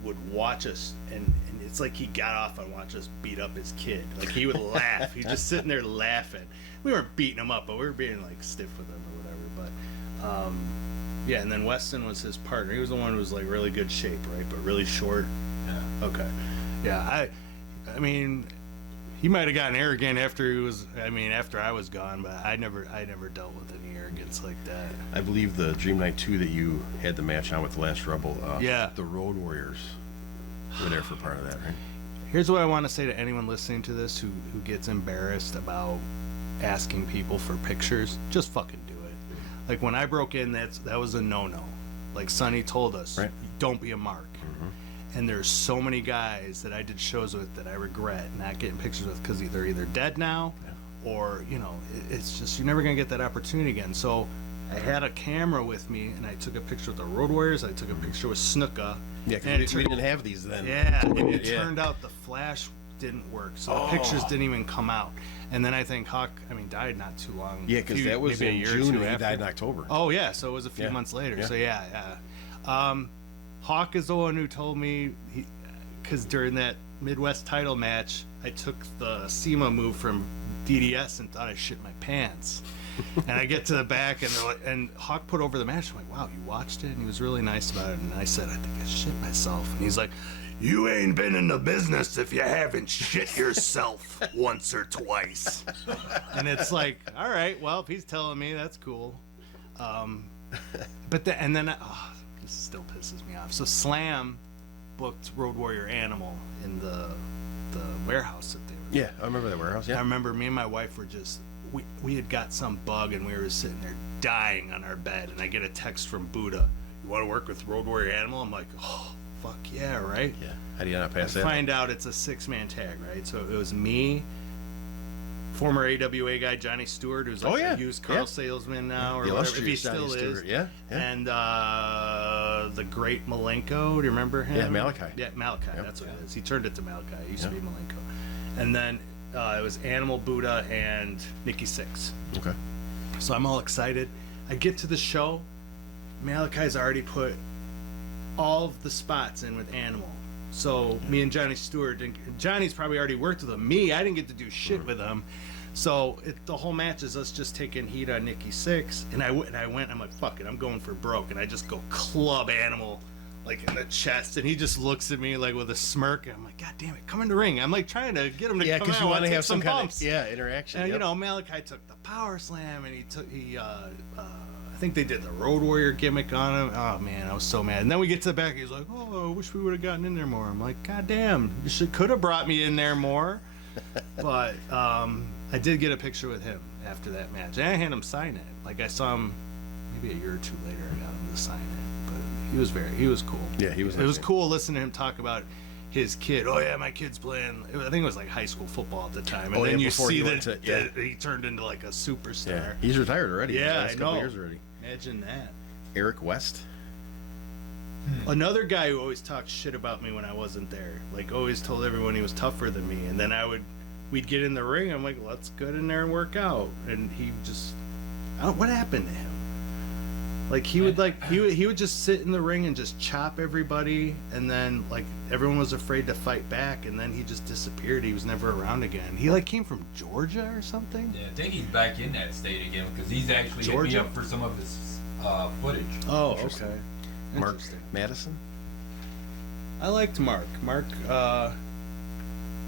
would watch us, and it's like he got off on watching us beat up his kid. Like he would laugh. He's just sitting there laughing. We weren't beating him up, but we were being like stiff with him or whatever. But yeah, and then Weston was his partner. He was the one who was like really good shape, right? But really short. Yeah. Okay. Yeah, I mean, he might have gotten arrogant after he was. I mean, after I was gone, but I never dealt with any arrogance like that. I believe the Dream Night 2 that you had the match on with the Last Rebel. Yeah. The Road Warriors were there for part of that, right? Here's what I want to say to anyone listening to this who gets embarrassed about asking people for pictures. Just fucking do it. Like when I broke in, that was a no-no. Like Sonny told us, right. Don't be a mark. And there's so many guys that I did shows with that I regret not getting pictures with because they're either dead now or, you know, it's just, you're never going to get that opportunity again. So I had a camera with me and I took a picture with the Road Warriors. I took a picture with Snuka. Yeah, because we didn't have these then. Yeah, and it turned out the flash didn't work. So the pictures didn't even come out. And then I think Hawk, died not too long. Yeah, because that was in June and he died in October. Oh, yeah, so it was a few months later. Yeah. So, yeah. Hawk is the one who told me, because during that Midwest title match, I took the SEMA move from DDS and thought I shit my pants. And I get to the back, and they're like, and Hawk put over the match. I'm like, wow, you watched it? And he was really nice about it. And I said, I think I shit myself. And he's like, you ain't been in the business if you haven't shit yourself once or twice. And it's like, all right, well, if he's telling me, that's cool. But then this still pisses me off. So Slam booked Road Warrior Animal in the warehouse that they were. Yeah, I remember that warehouse. I Yeah, remember me and my wife were just we had got some bug and we were sitting there dying on our bed, and I get a text from Buddha. You want to work with Road Warrior Animal? I'm like, oh fuck yeah, right? yeah. How do you not pass that? Find out it's a 6-man tag, right? So it was me, former AWA guy Johnny Stewart, who's like a used car salesman now, or The whatever, if he illustrious Johnny still is. Stewart, yeah. And the great Malenko, do you remember him? Yeah, Malachi. Yeah, Malachi, Yep. that's what it is. He turned it to Malachi. It used to be Malenko. And then it was Animal, Buddha, and Nikki Sixx. Okay. So I'm all excited. I get to the show. Malachi's already put all of the spots in with Animal. So me and Johnny Stewart, and Johnny's probably already worked with him. Me, I didn't get to do shit with him. So the whole match is us just taking heat on Nikki Sixx. And I went, I'm like, fuck it, I'm going for broke. And I just go club Animal like in the chest. And he just looks at me like with a smirk. And I'm like, God damn it, come in the ring. I'm like trying to get him to come out. Yeah, because you want to have some kind bumps. of interaction. And yep. you know, Malachi took the power slam, and I think they did the Road Warrior gimmick on him. Oh man, I was so mad. And then we get to the back, he's like, "Oh, I wish we would have gotten in there more." I'm like, "God damn, you could have brought me in there more." But I did get a picture with him after that match, and I had him sign it. Like I saw him maybe a year or two later. I got him to sign it, but he was cool. Yeah, he was. It was cool listening to him talk about his kid. Oh yeah, my kid's playing. I think it was like high school football at the time. And then you see that he turned into like a superstar. Yeah, he's retired already. Yeah, I know. Years already. Imagine that. Eric West. Another guy who always talked shit about me when I wasn't there. Like always told everyone he was tougher than me, and then we'd get in the ring. I'm like, let's get in there and work out. And he just, what happened to him? Like he would just sit in the ring and just chop everybody, and then like everyone was afraid to fight back, and then he just disappeared. He was never around again. He like came from Georgia or something. Yeah, I think he's back in that state again because he's actually hit me up for some of his footage. Oh, okay. Mark Madison. I liked Mark.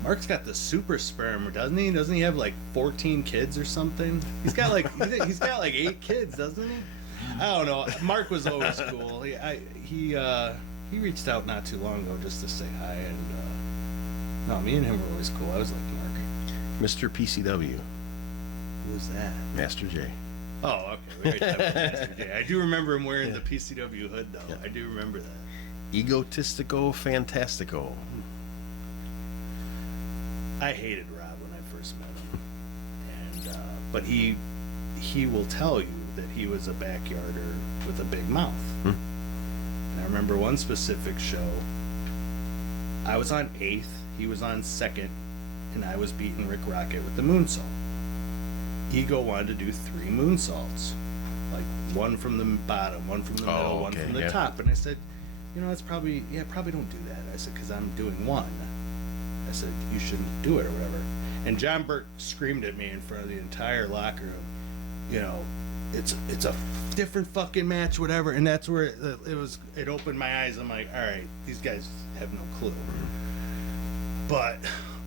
Mark's got the super sperm, doesn't he? Doesn't he have like 14 kids or something? He's got like 8 kids, doesn't he? I don't know. Mark was always cool. He reached out not too long ago just to say hi, and no, me and him were always cool. I was like Mark. Mr. PCW. Who's that? Master J. Oh, okay. We already talked about Master J. I do remember him wearing the PCW hood, though. Yeah. I do remember that. Egotistico Fantastico. I hated Rob when I first met him, and but he will tell you that he was a backyarder with a big mouth. And I remember one specific show. I was on 8th, he was on 2nd, and I was beating Rick Rocket with the moonsault. Ego wanted to do 3 moonsaults, like one from the bottom, one from the middle, one from the top. And I said, you know, that's probably don't do that. I said, because I'm doing one. I said, you shouldn't do it or whatever. And John Burke screamed at me in front of the entire locker room, you know, it's a different fucking match, whatever. And that's where it opened my eyes. I'm like, all right, these guys have no clue. But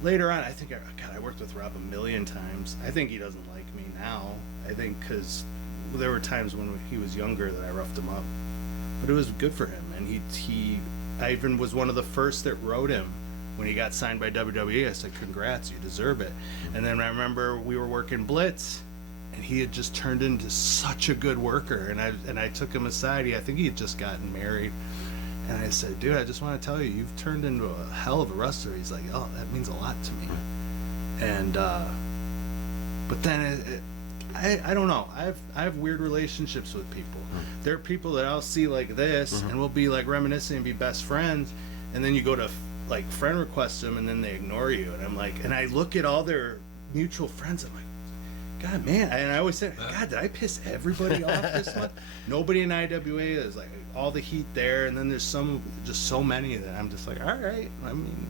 later on, I think, I worked with Rob a million times. I think he doesn't like me now. I think because there were times when he was younger that I roughed him up. But it was good for him. And I even was one of the first that wrote him when he got signed by WWE. I said, congrats, you deserve it. And then I remember we were working Blitz, and he had just turned into such a good worker. And I took him aside. I think he had just gotten married. And I said, dude, I just want to tell you, you've turned into a hell of a wrestler. He's like, oh, that means a lot to me. And, but then I don't know. I have weird relationships with people. There are people that I'll see like this, and we'll be like reminiscing and be best friends. And then you go to like friend request them, and then they ignore you. And I'm like, and I look at all their mutual friends. I'm like, God, man. And I always say, God, did I piss everybody off this month? Nobody in IWA is like all the heat there. And then there's just so many that I'm just like, all right. I mean,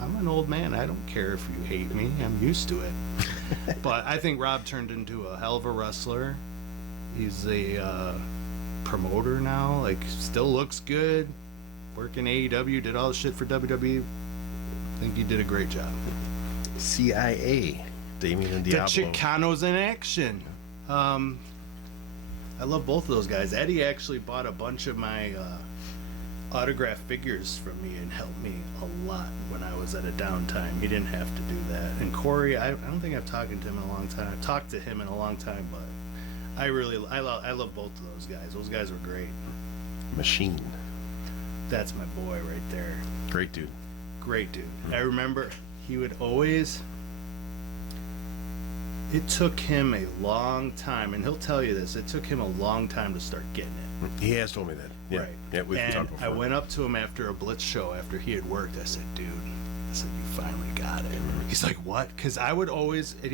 I'm an old man. I don't care if you hate me. I'm used to it. But I think Rob turned into a hell of a wrestler. He's a promoter now. Like, still looks good. Working AEW, did all the shit for WWE. I think he did a great job. CIA, Damien and Diablo. The Chicanos in action. I love both of those guys. Eddie actually bought a bunch of my autographed figures from me and helped me a lot when I was at a downtime. He didn't have to do that. And Corey, I don't think I've talked to him in a long time. I've talked to him in a long time, but I love both of those guys. Those guys were great. Machine. That's my boy right there. Great dude. Great dude. I remember he would always... It took him a long time, and he'll tell you this, it took him a long time to start getting it. He has told me that. Yeah. Right. Yeah, we've talked before. I went up to him after a Blitz show, after he had worked. I said, dude, you finally got it. He's like, what? Because he'd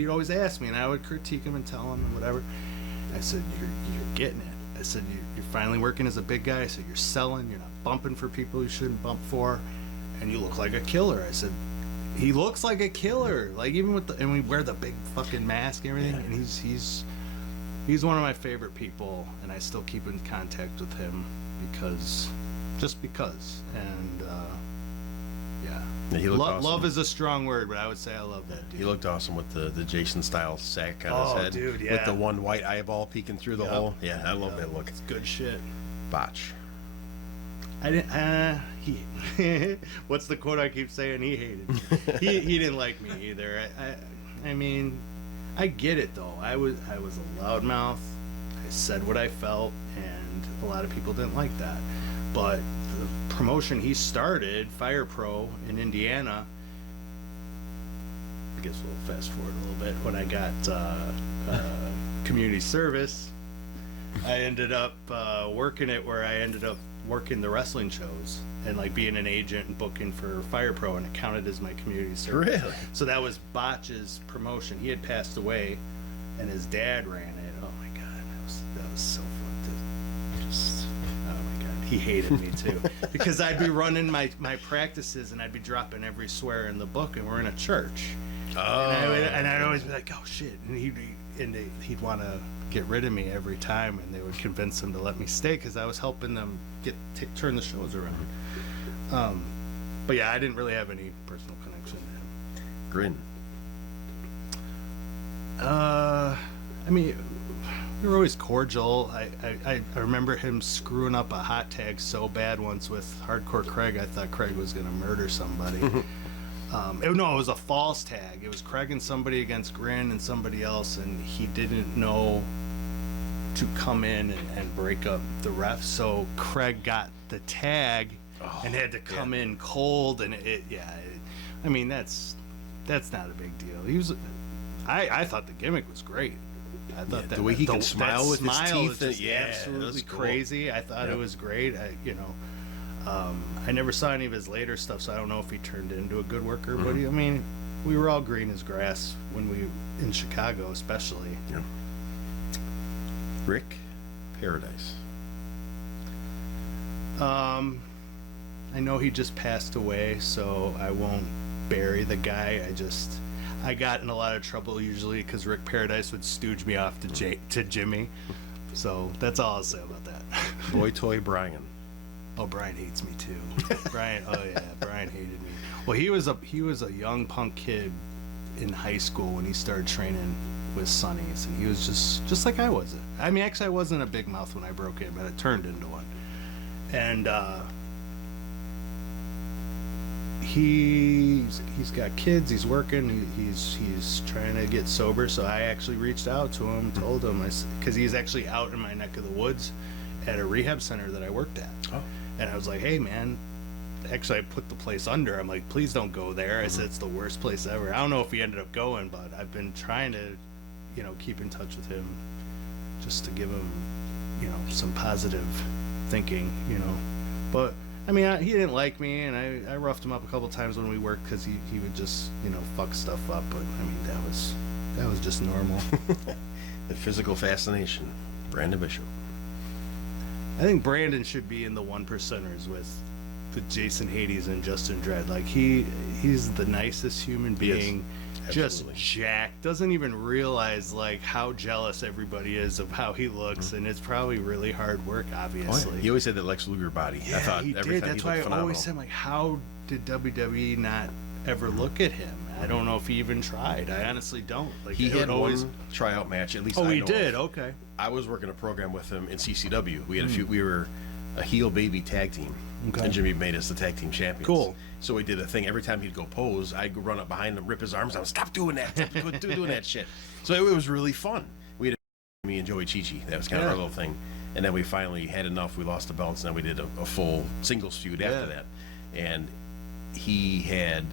always ask me, and I would critique him and tell him and whatever. I said, you're getting it. I said, you're finally working as a big guy. I said, you're selling. You're not bumping for people you shouldn't bump for. And you look like a killer. I said, he looks like a killer. Like, even and we wear the big fucking mask and everything. Yeah. And he's one of my favorite people. And I still keep in contact with him just because. And, yeah, awesome. Love is a strong word, but I would say I love that dude. He looked awesome with the Jason Styles sack on his head. Dude, yeah. With the one white eyeball peeking through the hole. Yeah, I love that look. It's good shit. Botch. I didn't. What's the quote I keep saying? He hated me. he didn't like me either. I mean, I get it though. I was a loudmouth. I said what I felt, and a lot of people didn't like that. But the promotion he started, Fire Pro in Indiana. I guess we'll fast forward a little bit. When I got community service, I ended up working it where I ended up working the wrestling shows and like being an agent and booking for Fire Pro, and it counted as my community service. Really? So that was Botch's promotion. He had passed away, and his dad ran it. Oh my god, that was so fun to just. Oh my god, he hated me too because I'd be running my practices and I'd be dropping every swear in the book, and we're in a church. Oh. And I'd always be like, oh shit, and he'd want to get rid of me every time, and they would convince him to let me stay because I was helping them turn the shows around. But yeah, I didn't really have any personal connection to him. Grin. I mean, we were always cordial. I remember him screwing up a hot tag so bad once with Hardcore Craig. I thought Craig was gonna murder somebody. It was a false tag. It was Craig and somebody against Grin and somebody else, and he didn't know to come in and break up the ref. So Craig got the tag and had to come in cold, and I mean that's not a big deal. I thought the gimmick was great. I thought the way he can smile with his teeth, is just absolutely crazy. I thought it was great. I never saw any of his later stuff, so I don't know if he turned into a good worker. But I mean, we were all green as grass when we in Chicago, especially. Yeah. Rick Paradise. I know he just passed away, so I won't bury the guy. I got in a lot of trouble usually because Rick Paradise would stooge me off to Jimmy. So that's all I'll say about that. Boy Toy Brian. Oh, Brian hates me too. Brian, oh yeah, Brian hated me. Well, he was a young punk kid in high school when he started training with Sonny's, and he was just like I was. I mean, actually, I wasn't a big mouth when I broke in, but it turned into one. And he's got kids. He's working. He's trying to get sober. So I actually reached out to him, told him, because he's actually out in my neck of the woods at a rehab center that I worked at. Oh. And I was like, hey man, actually I put the place under. I'm like, please don't go there. I said it's the worst place ever. I don't know if he ended up going, but I've been trying to, keep in touch with him just to give him, some positive thinking, But I mean, he didn't like me, and I roughed him up a couple times when we worked because he would just, fuck stuff up. But I mean, that was just normal. The physical fascination, Brandon Bishop. I think Brandon should be in the 1%ers with Jason Hades and Justin Dredd. Like he's the nicest human being, just jacked. Doesn't even realize like how jealous everybody is of how he looks, and it's probably really hard work. Obviously, he always had that Lex Luger body. Yeah, I thought he every did. time That's he why I phenomenal. always said, like, how did WWE not ever look at him? I don't know if he even tried. I honestly don't. Like he had always one tryout match. At least he know did. Of. Okay. I was working a program with him in CCW. We had a few. We were a heel baby tag team, and Jimmy made us the tag team champions. Cool. So we did a thing. Every time he'd go pose, I'd go run up behind him, rip his arms out. Stop doing that! Stop doing that shit. So it was really fun. We had me and Joey Chichi. That was kind of our little thing. And then we finally had enough. We lost the belts, and then we did a full singles feud after that. And he had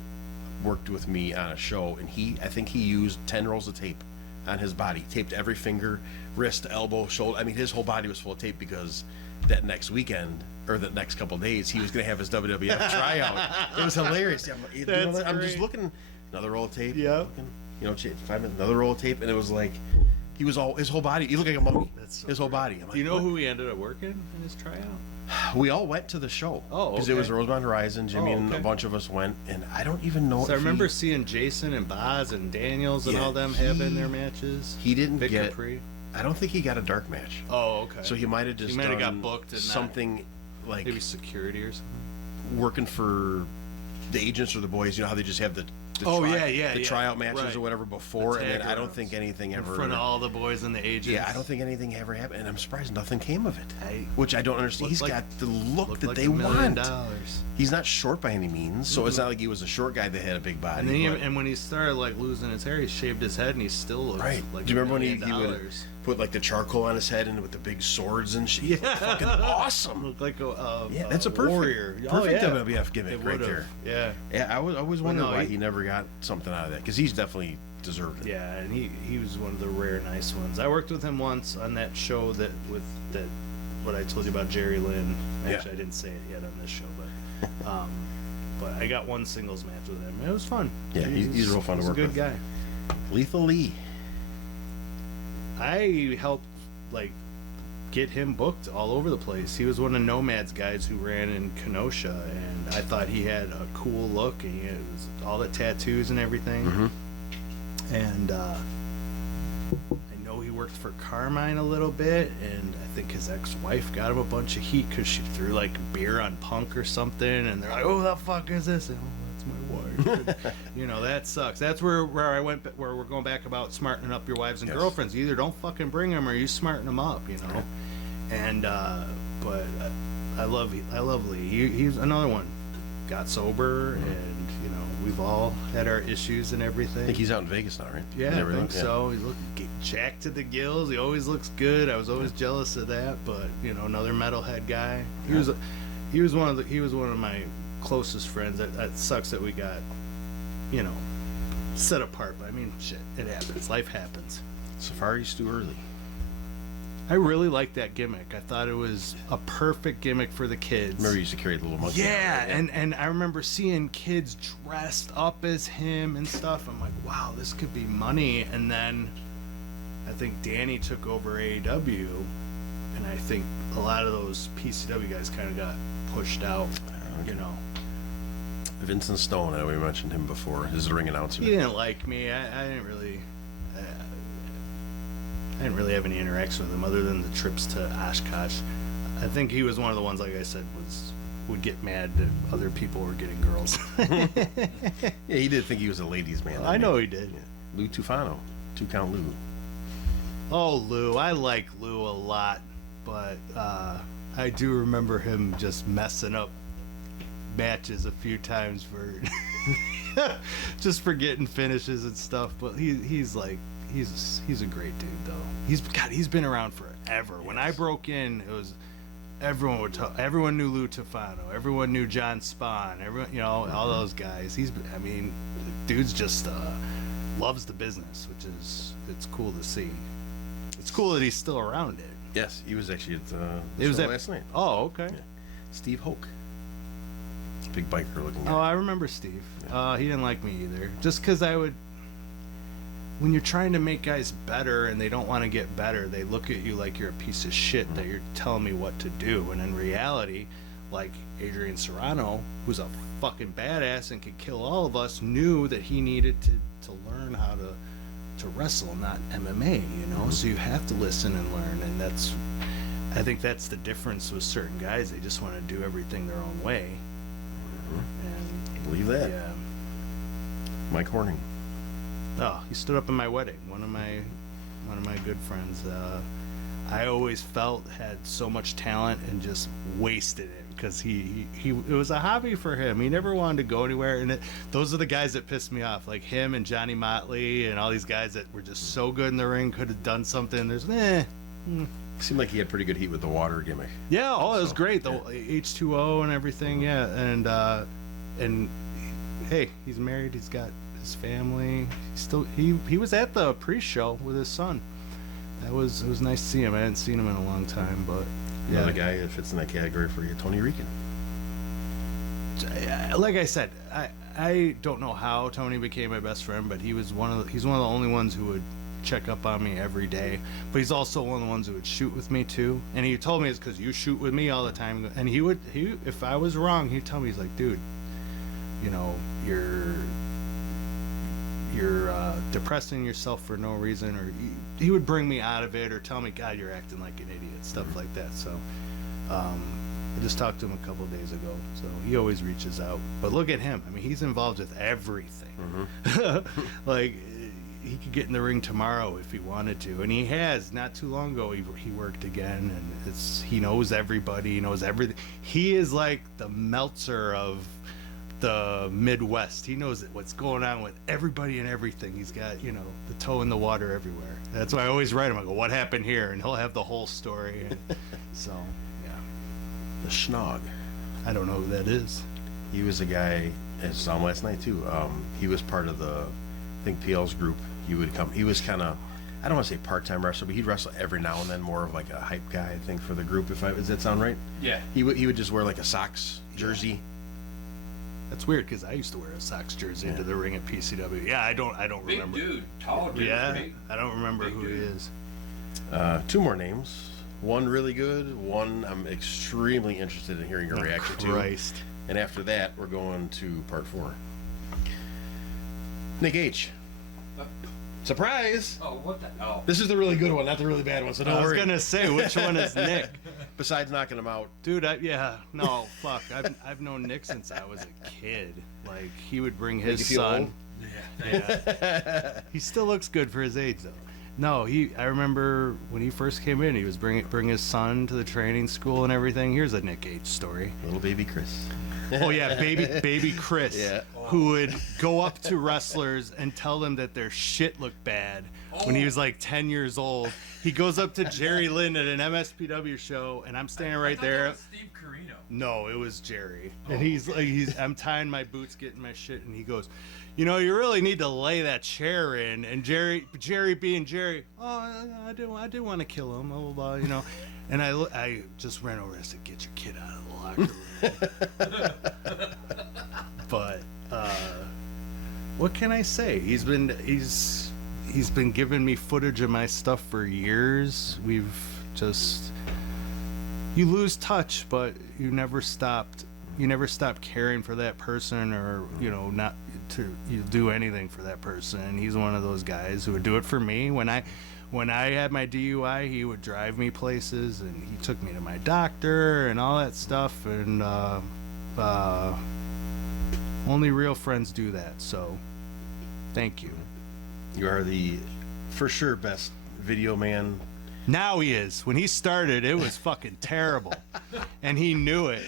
worked with me on a show, and I think he used 10 rolls of tape on his body, taped every finger, wrist, elbow, shoulder. I mean, his whole body was full of tape because that next weekend or the next couple of days he was going to have his WWF tryout. It was hilarious. I'm just looking, another roll of tape. Yeah. 5 minutes, another roll of tape, and it was like his whole body. He looked like a mummy. His whole body. I'm like, do you know who he ended up working in his tryout? We all went to the show. Oh, because it was Rosemont Horizon. Jimmy and a bunch of us went, and I don't even know. So I remember seeing Jason and Boz and Daniels and all them having their matches. He didn't Victor get. Pre. I don't think he got a dark match. Oh, okay. So he might have just got booked and something like maybe security or something. Working for the agents or the boys. You know how they just have the tryout matches or whatever before, and then I don't think anything ever. In front of all the boys and the agents. Yeah, I don't think anything ever happened, and I'm surprised nothing came of it. Which I don't understand. He's got the look that they want. He's not short by any means, so it's not like he was a short guy that had a big body. And then and when he started like losing his hair, he shaved his head, and he still looks right. Like Do you remember when he would put like the charcoal on his head and with the big swords and shit? Yeah, fucking awesome. Looked like that's a perfect warrior. Perfect WWF gimmick right there. Yeah. Yeah, I always wondered why he never got something out of that, because he's definitely deserved it. Yeah, and he was one of the rare nice ones. I worked with him once on that show what I told you about Jerry Lynn. Actually, I didn't say it yet on this show, but I got one singles match with him. It was fun. Yeah, he's real fun to work with. He's a good guy. Lethal Lee. I helped get him booked all over the place. He was one of Nomad's guys who ran in Kenosha, and I thought he had a cool look, and it was all the tattoos and everything. Mm-hmm. And I know he worked for Carmine a little bit, and I think his ex-wife got him a bunch of heat because she threw like beer on Punk or something, and they're like, "Oh, the fuck is this?" And, that's my wife. And, that sucks. That's where I went. Where we're going back about smartening up your wives and girlfriends. You either don't fucking bring them or you smarten them up. And but I love Lee. He's another one. Got sober, and we've all had our issues and everything. I think he's out in Vegas now, right? Yeah, I think so. He's looking jacked to the gills. He always looks good. I was always jealous of that, but another metalhead guy. He was one of my closest friends. That sucks that we got set apart. But I mean, shit, it happens. Life happens. Safari's too early. I really liked that gimmick. I thought it was a perfect gimmick for the kids. Remember, he used to carry the little monkey. Yeah, and I remember seeing kids dressed up as him and stuff. I'm like, wow, this could be money. And then I think Danny took over AEW, and I think a lot of those PCW guys kind of got pushed out. Vincent Stone. I know we mentioned him before. His ring announcer. He didn't like me. I didn't really have any interaction with him other than the trips to Oshkosh. I think he was one of the ones, like I said, would get mad that other people were getting girls. Yeah, he did think he was a ladies' man. I know he did. Yeah. Lou Tufano, 2 Count Lou. Oh, Lou. I like Lou a lot, but I do remember him just messing up matches a few times for just for getting finishes and stuff. But he's a great dude though. He's been around forever. Yes. When I broke in, it was everyone knew Lou Tufano, everyone knew John Spahn, everyone, all those guys. Dude's just loves the business, it's cool to see. It's cool that he's still around it. Yes, he was actually at the show last night. Oh, okay. Yeah. Steve Hoke. Big biker looking guy. Oh, I remember Steve. He didn't like me either. Just because when you're trying to make guys better and they don't want to get better, they look at you like you're a piece of shit, that you're telling me what to do. And in reality, like Adrian Serrano, who's a fucking badass and could kill all of us, knew that he needed to learn how to wrestle, not MMA, So you have to listen and learn, and I think that's the difference with certain guys. They just want to do everything their own way. And believe that. Yeah. Mike Horning. Oh, he stood up in my wedding. One of my good friends. I always felt had so much talent and just wasted it because it was a hobby for him. He never wanted to go anywhere, and those are the guys that pissed me off, like him and Johnny Motley and all these guys that were just so good in the ring, could have done something. Seemed like he had pretty good heat with the water gimmick. Yeah, it was great. The H2O and everything. Yeah, and hey, he's married. He's got his family. He was at the pre-show with his son. It was nice to see him. I hadn't seen him in a long time, but yeah. Another guy that fits in that category for you, Tony Rican. Like I said, I don't know how Tony became my best friend, but he's one of the only ones who would check up on me every day. But he's also one of the ones who would shoot with me too. And he told me it's because you shoot with me all the time. And he if I was wrong, he'd tell me, he's like, dude, you're depressing yourself for no reason, or he would bring me out of it, or tell me, God, you're acting like an idiot, stuff like that. So I just talked to him a couple of days ago, so he always reaches out. But look at him. I mean, he's involved with everything. Like, he could get in the ring tomorrow if he wanted to, and he has. Not too long ago, he worked again, and he knows everybody, he knows everything. He is like the Meltzer of the Midwest. He knows what's going on with everybody and everything. He's got the toe in the water everywhere. That's why I always write him. I go, what happened here, and he'll have the whole story. And so yeah, the Schnog. I don't know who that is. He was a guy, I saw him last night too. He was part of the, I think, PL's group. He would come. He was kind of, I don't want to say part-time wrestler, but he'd wrestle every now and then, more of like a hype guy, I think, for the group. Does that sound right? Yeah. He would just wear like a Sox jersey. That's weird because I used to wear a Sox jersey into the ring at PCW. Yeah, I don't big remember. Big dude, tall dude. Yeah, big, I don't remember who dude. he is. 2 more names. One really good. One I'm extremely interested in hearing your reaction Christ. to. And after that, we're going to part 4. Nick H. Surprise! Oh, what the? Oh. This is the really good one, not the really bad one. So don't I was worry. gonna say, which one is Nick? Besides knocking him out, Dude, fuck. I've known Nick since I was a kid. Like, he would bring his feel son. old? Yeah. He still looks good for his age, though. No, I remember when he first came in, he was bring his son to the training school and everything. Here's a Nick H story. little baby Chris. Oh yeah, baby Chris, Yeah. who would go up to wrestlers and tell them that their shit looked bad. When he was like 10 years old, he goes up to Jerry Lynn at an MSPW show, and I'm standing right there. That was Steve Carino. No, it was Jerry, and I'm tying my boots, getting my shit, and he goes, you really need to lay that chair in. And Jerry being Jerry, I didn't want to kill him, blah, blah, blah, And I just ran over and said, get your kid out of the locker room. But what can I say? He's been giving me footage of my stuff for years. You lose touch, but you never stopped stop caring for that person, or not to do anything for that person. And he's one of those guys who would do it for me. When I had my DUI, he would drive me places, and he took me to my doctor and all that stuff. And only real friends do that. So, thank you. You are the, for sure, best video man. Now he is. When he started, it was fucking terrible, and he knew it,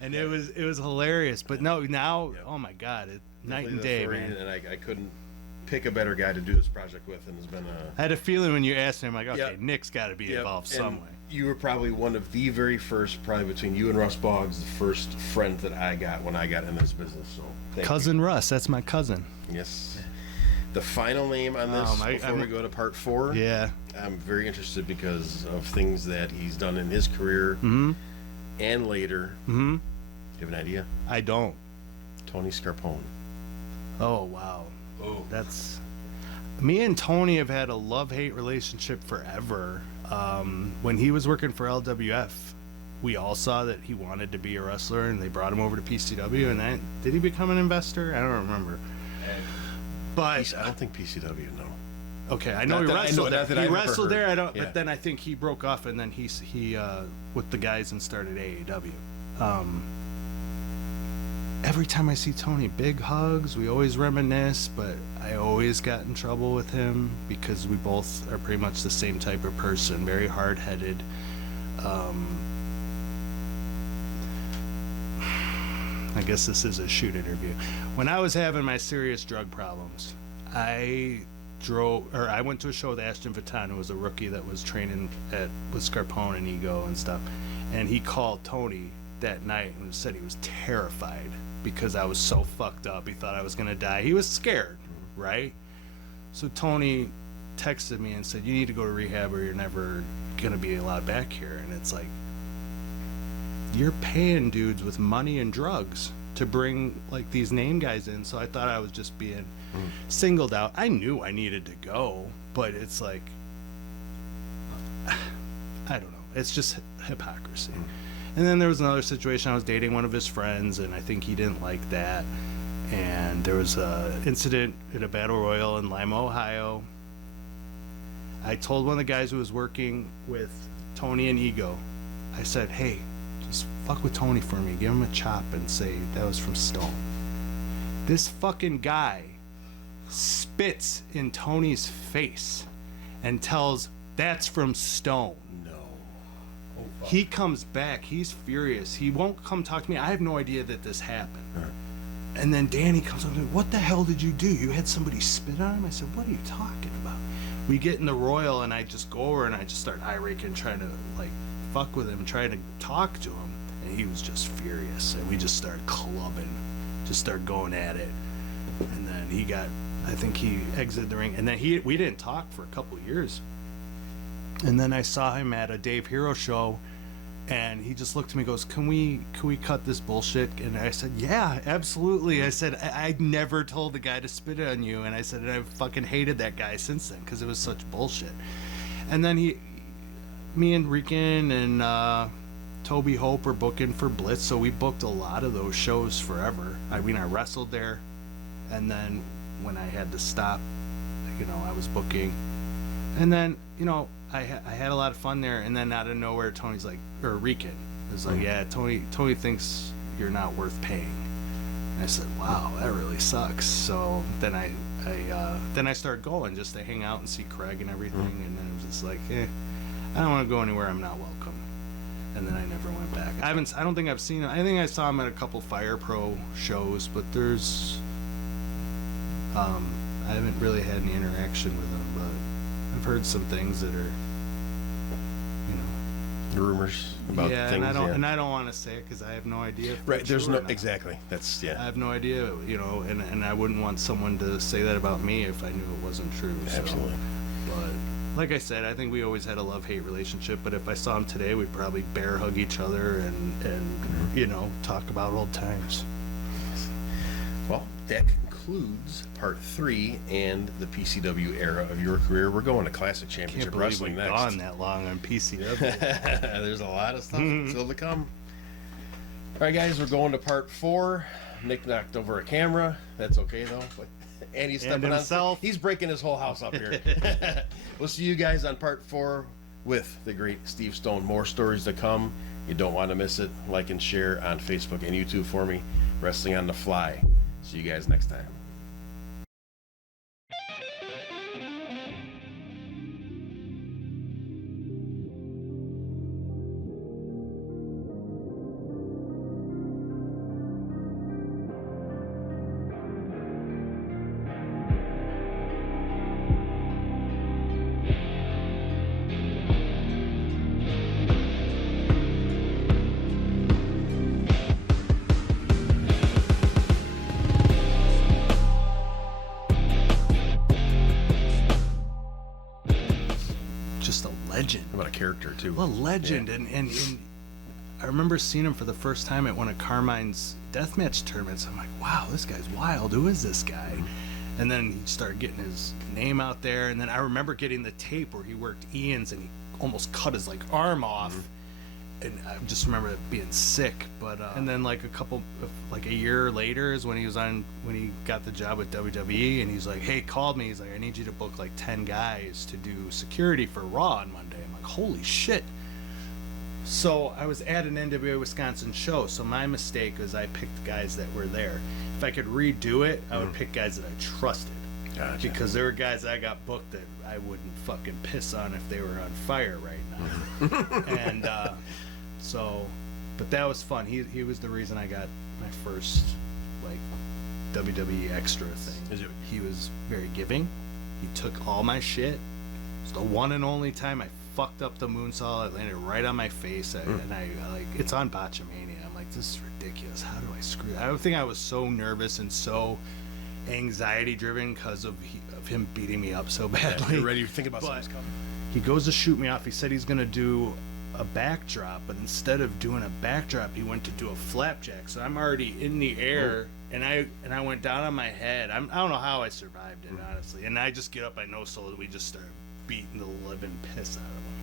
and it was hilarious. But no, now, oh my God, night and day, man. And I couldn't pick a better guy to do this project with, and it's been I had a feeling when you asked him, like, okay, Nick's got to be involved some way. You were probably one of the very first, probably between you and Russ Boggs, the first friend that I got when I got in this business. So cousin Russ, that's my cousin. Yes. The final name on this, before we go to part 4, I'm very interested because of things that he's done in his career and later. You have an idea? I don't. Tony Scarpone. Oh, wow. That's... Me and Tony have had a love-hate relationship forever. When he was working for LWF, we all saw that he wanted to be a wrestler, and they brought him over to PCW. And then, did he become an investor? I don't remember. But I don't think PCW. No. Okay, I know he wrestled there. He wrestled there. I don't. But then I think he broke off, and then he with the guys and started AAW. Every time I see Tony, big hugs. We always reminisce, but I always got in trouble with him because we both are pretty much the same type of person, very hard-headed. I guess this is a shoot interview. When I was having my serious drug problems, I went to a show with Ashton Vittan, who was a rookie that was training with Scarpone and Ego and stuff. And he called Tony that night and said he was terrified because I was so fucked up. He thought I was gonna die. He was scared, right? So Tony texted me and said, "You need to go to rehab or you're never gonna be allowed back here." And it's like, you're paying dudes with money and drugs to bring like these name guys in. So I thought I was just being singled out. I knew I needed to go, but it's like, I don't know. It's just hypocrisy. And then there was another situation. I was dating one of his friends, and I think he didn't like that. And there was a incident at a battle royal in Lima, Ohio. I told one of the guys who was working with Tony and Ego, I said, "Hey, just fuck with Tony for me. Give him a chop and say that was from Stone." This fucking guy spits in Tony's face and tells, "That's from Stone." No. He comes back. He's furious. He won't come talk to me. I have no idea that this happened. And then Danny comes up to me, "What the hell did you do? You had somebody spit on him?" I said, "What are you talking about?" We get in the Royal, and I just go over and I just start eye-raking, trying to like fuck with him, trying to talk to him. And he was just furious. And we just started clubbing, just started going at it. And then I think he exited the ring. And then we didn't talk for a couple years. And then I saw him at a Dave Hero show, and he just looked at me and goes, can we cut this bullshit? And I said, "Yeah, absolutely." I said, I never told the guy to spit on you. And I said, and I fucking hated that guy since then because it was such bullshit. And then me and Rican and Toby Hope were booking for Blitz, so we booked a lot of those shows forever. I mean, I wrestled there, and then when I had to stop, I was booking. And then, I had a lot of fun there, and then out of nowhere, Tony's like, or Rican is like, "Yeah, Tony thinks you're not worth paying." And I said, "Wow, that really sucks." So then I started going just to hang out and see Craig and everything, and then it was just like, I don't want to go anywhere I'm not welcome. And then I never went back. I don't think I've seen him. I think I saw him at a couple Fire Pro shows, but I haven't really had any interaction with him, but I've heard some things that are, rumors about things. And I don't want to say it because I have no idea. Right, there's no exactly. That's I have no idea, and I wouldn't want someone to say that about me if I knew it wasn't true. Absolutely. So, but like I said, I think we always had a love-hate relationship. But if I saw him today, we'd probably bear hug each other and talk about old times. Well, that concludes part 3 and the PCW era of your career. We're going to Classic Championship Wrestling next. Gone that long on PCW. There's a lot of stuff still to come. All right, guys, we're going to part 4. Nick knocked over a camera. That's okay though. But and he's stepping on himself. He's breaking his whole house up here. We'll see you guys on part 4 with the great Steve Stone. More stories to come. You don't want to miss it. Like and share on Facebook and YouTube for me. Wrestling on the Fly. See you guys next time. Just a legend. How about a character too? A legend, Yeah. and I remember seeing him for the first time at one of Carmine's deathmatch tournaments. I'm like, wow, this guy's wild. Who is this guy? And then he started getting his name out there, and then I remember getting the tape where he worked Ian's, and he almost cut his arm off. And I just remember it being sick. But and then like a year later is when he got the job with WWE, and he's like, hey, called me. He's like, I need you to book 10 guys to do security for Raw on Monday. I'm like, holy shit. So I was at an NWA Wisconsin show. So my mistake was I picked guys that were there. If I could redo it, I would pick guys that I trusted. Gotcha. Because there were guys that I got booked that I wouldn't fucking piss on if they were on fire right now. And but that was fun. He was the reason I got my first WWE extra thing. He was very giving. He took all my shit. It's the one and only time I fucked up the moonsault. It landed right on my face, and I it's on Botchamania. I'm like, this is ridiculous. How do I screw it? I don't think I was so nervous and so anxiety driven because of him beating me up so badly. You're ready to think about something's coming. He goes to shoot me off. He said he's gonna do a backdrop, but instead of doing a backdrop, he went to do a flapjack. So I'm already in the air, and I went down on my head. I don't know how I survived it, honestly. And I just get up, I no soul, we just start beating the living piss out of him.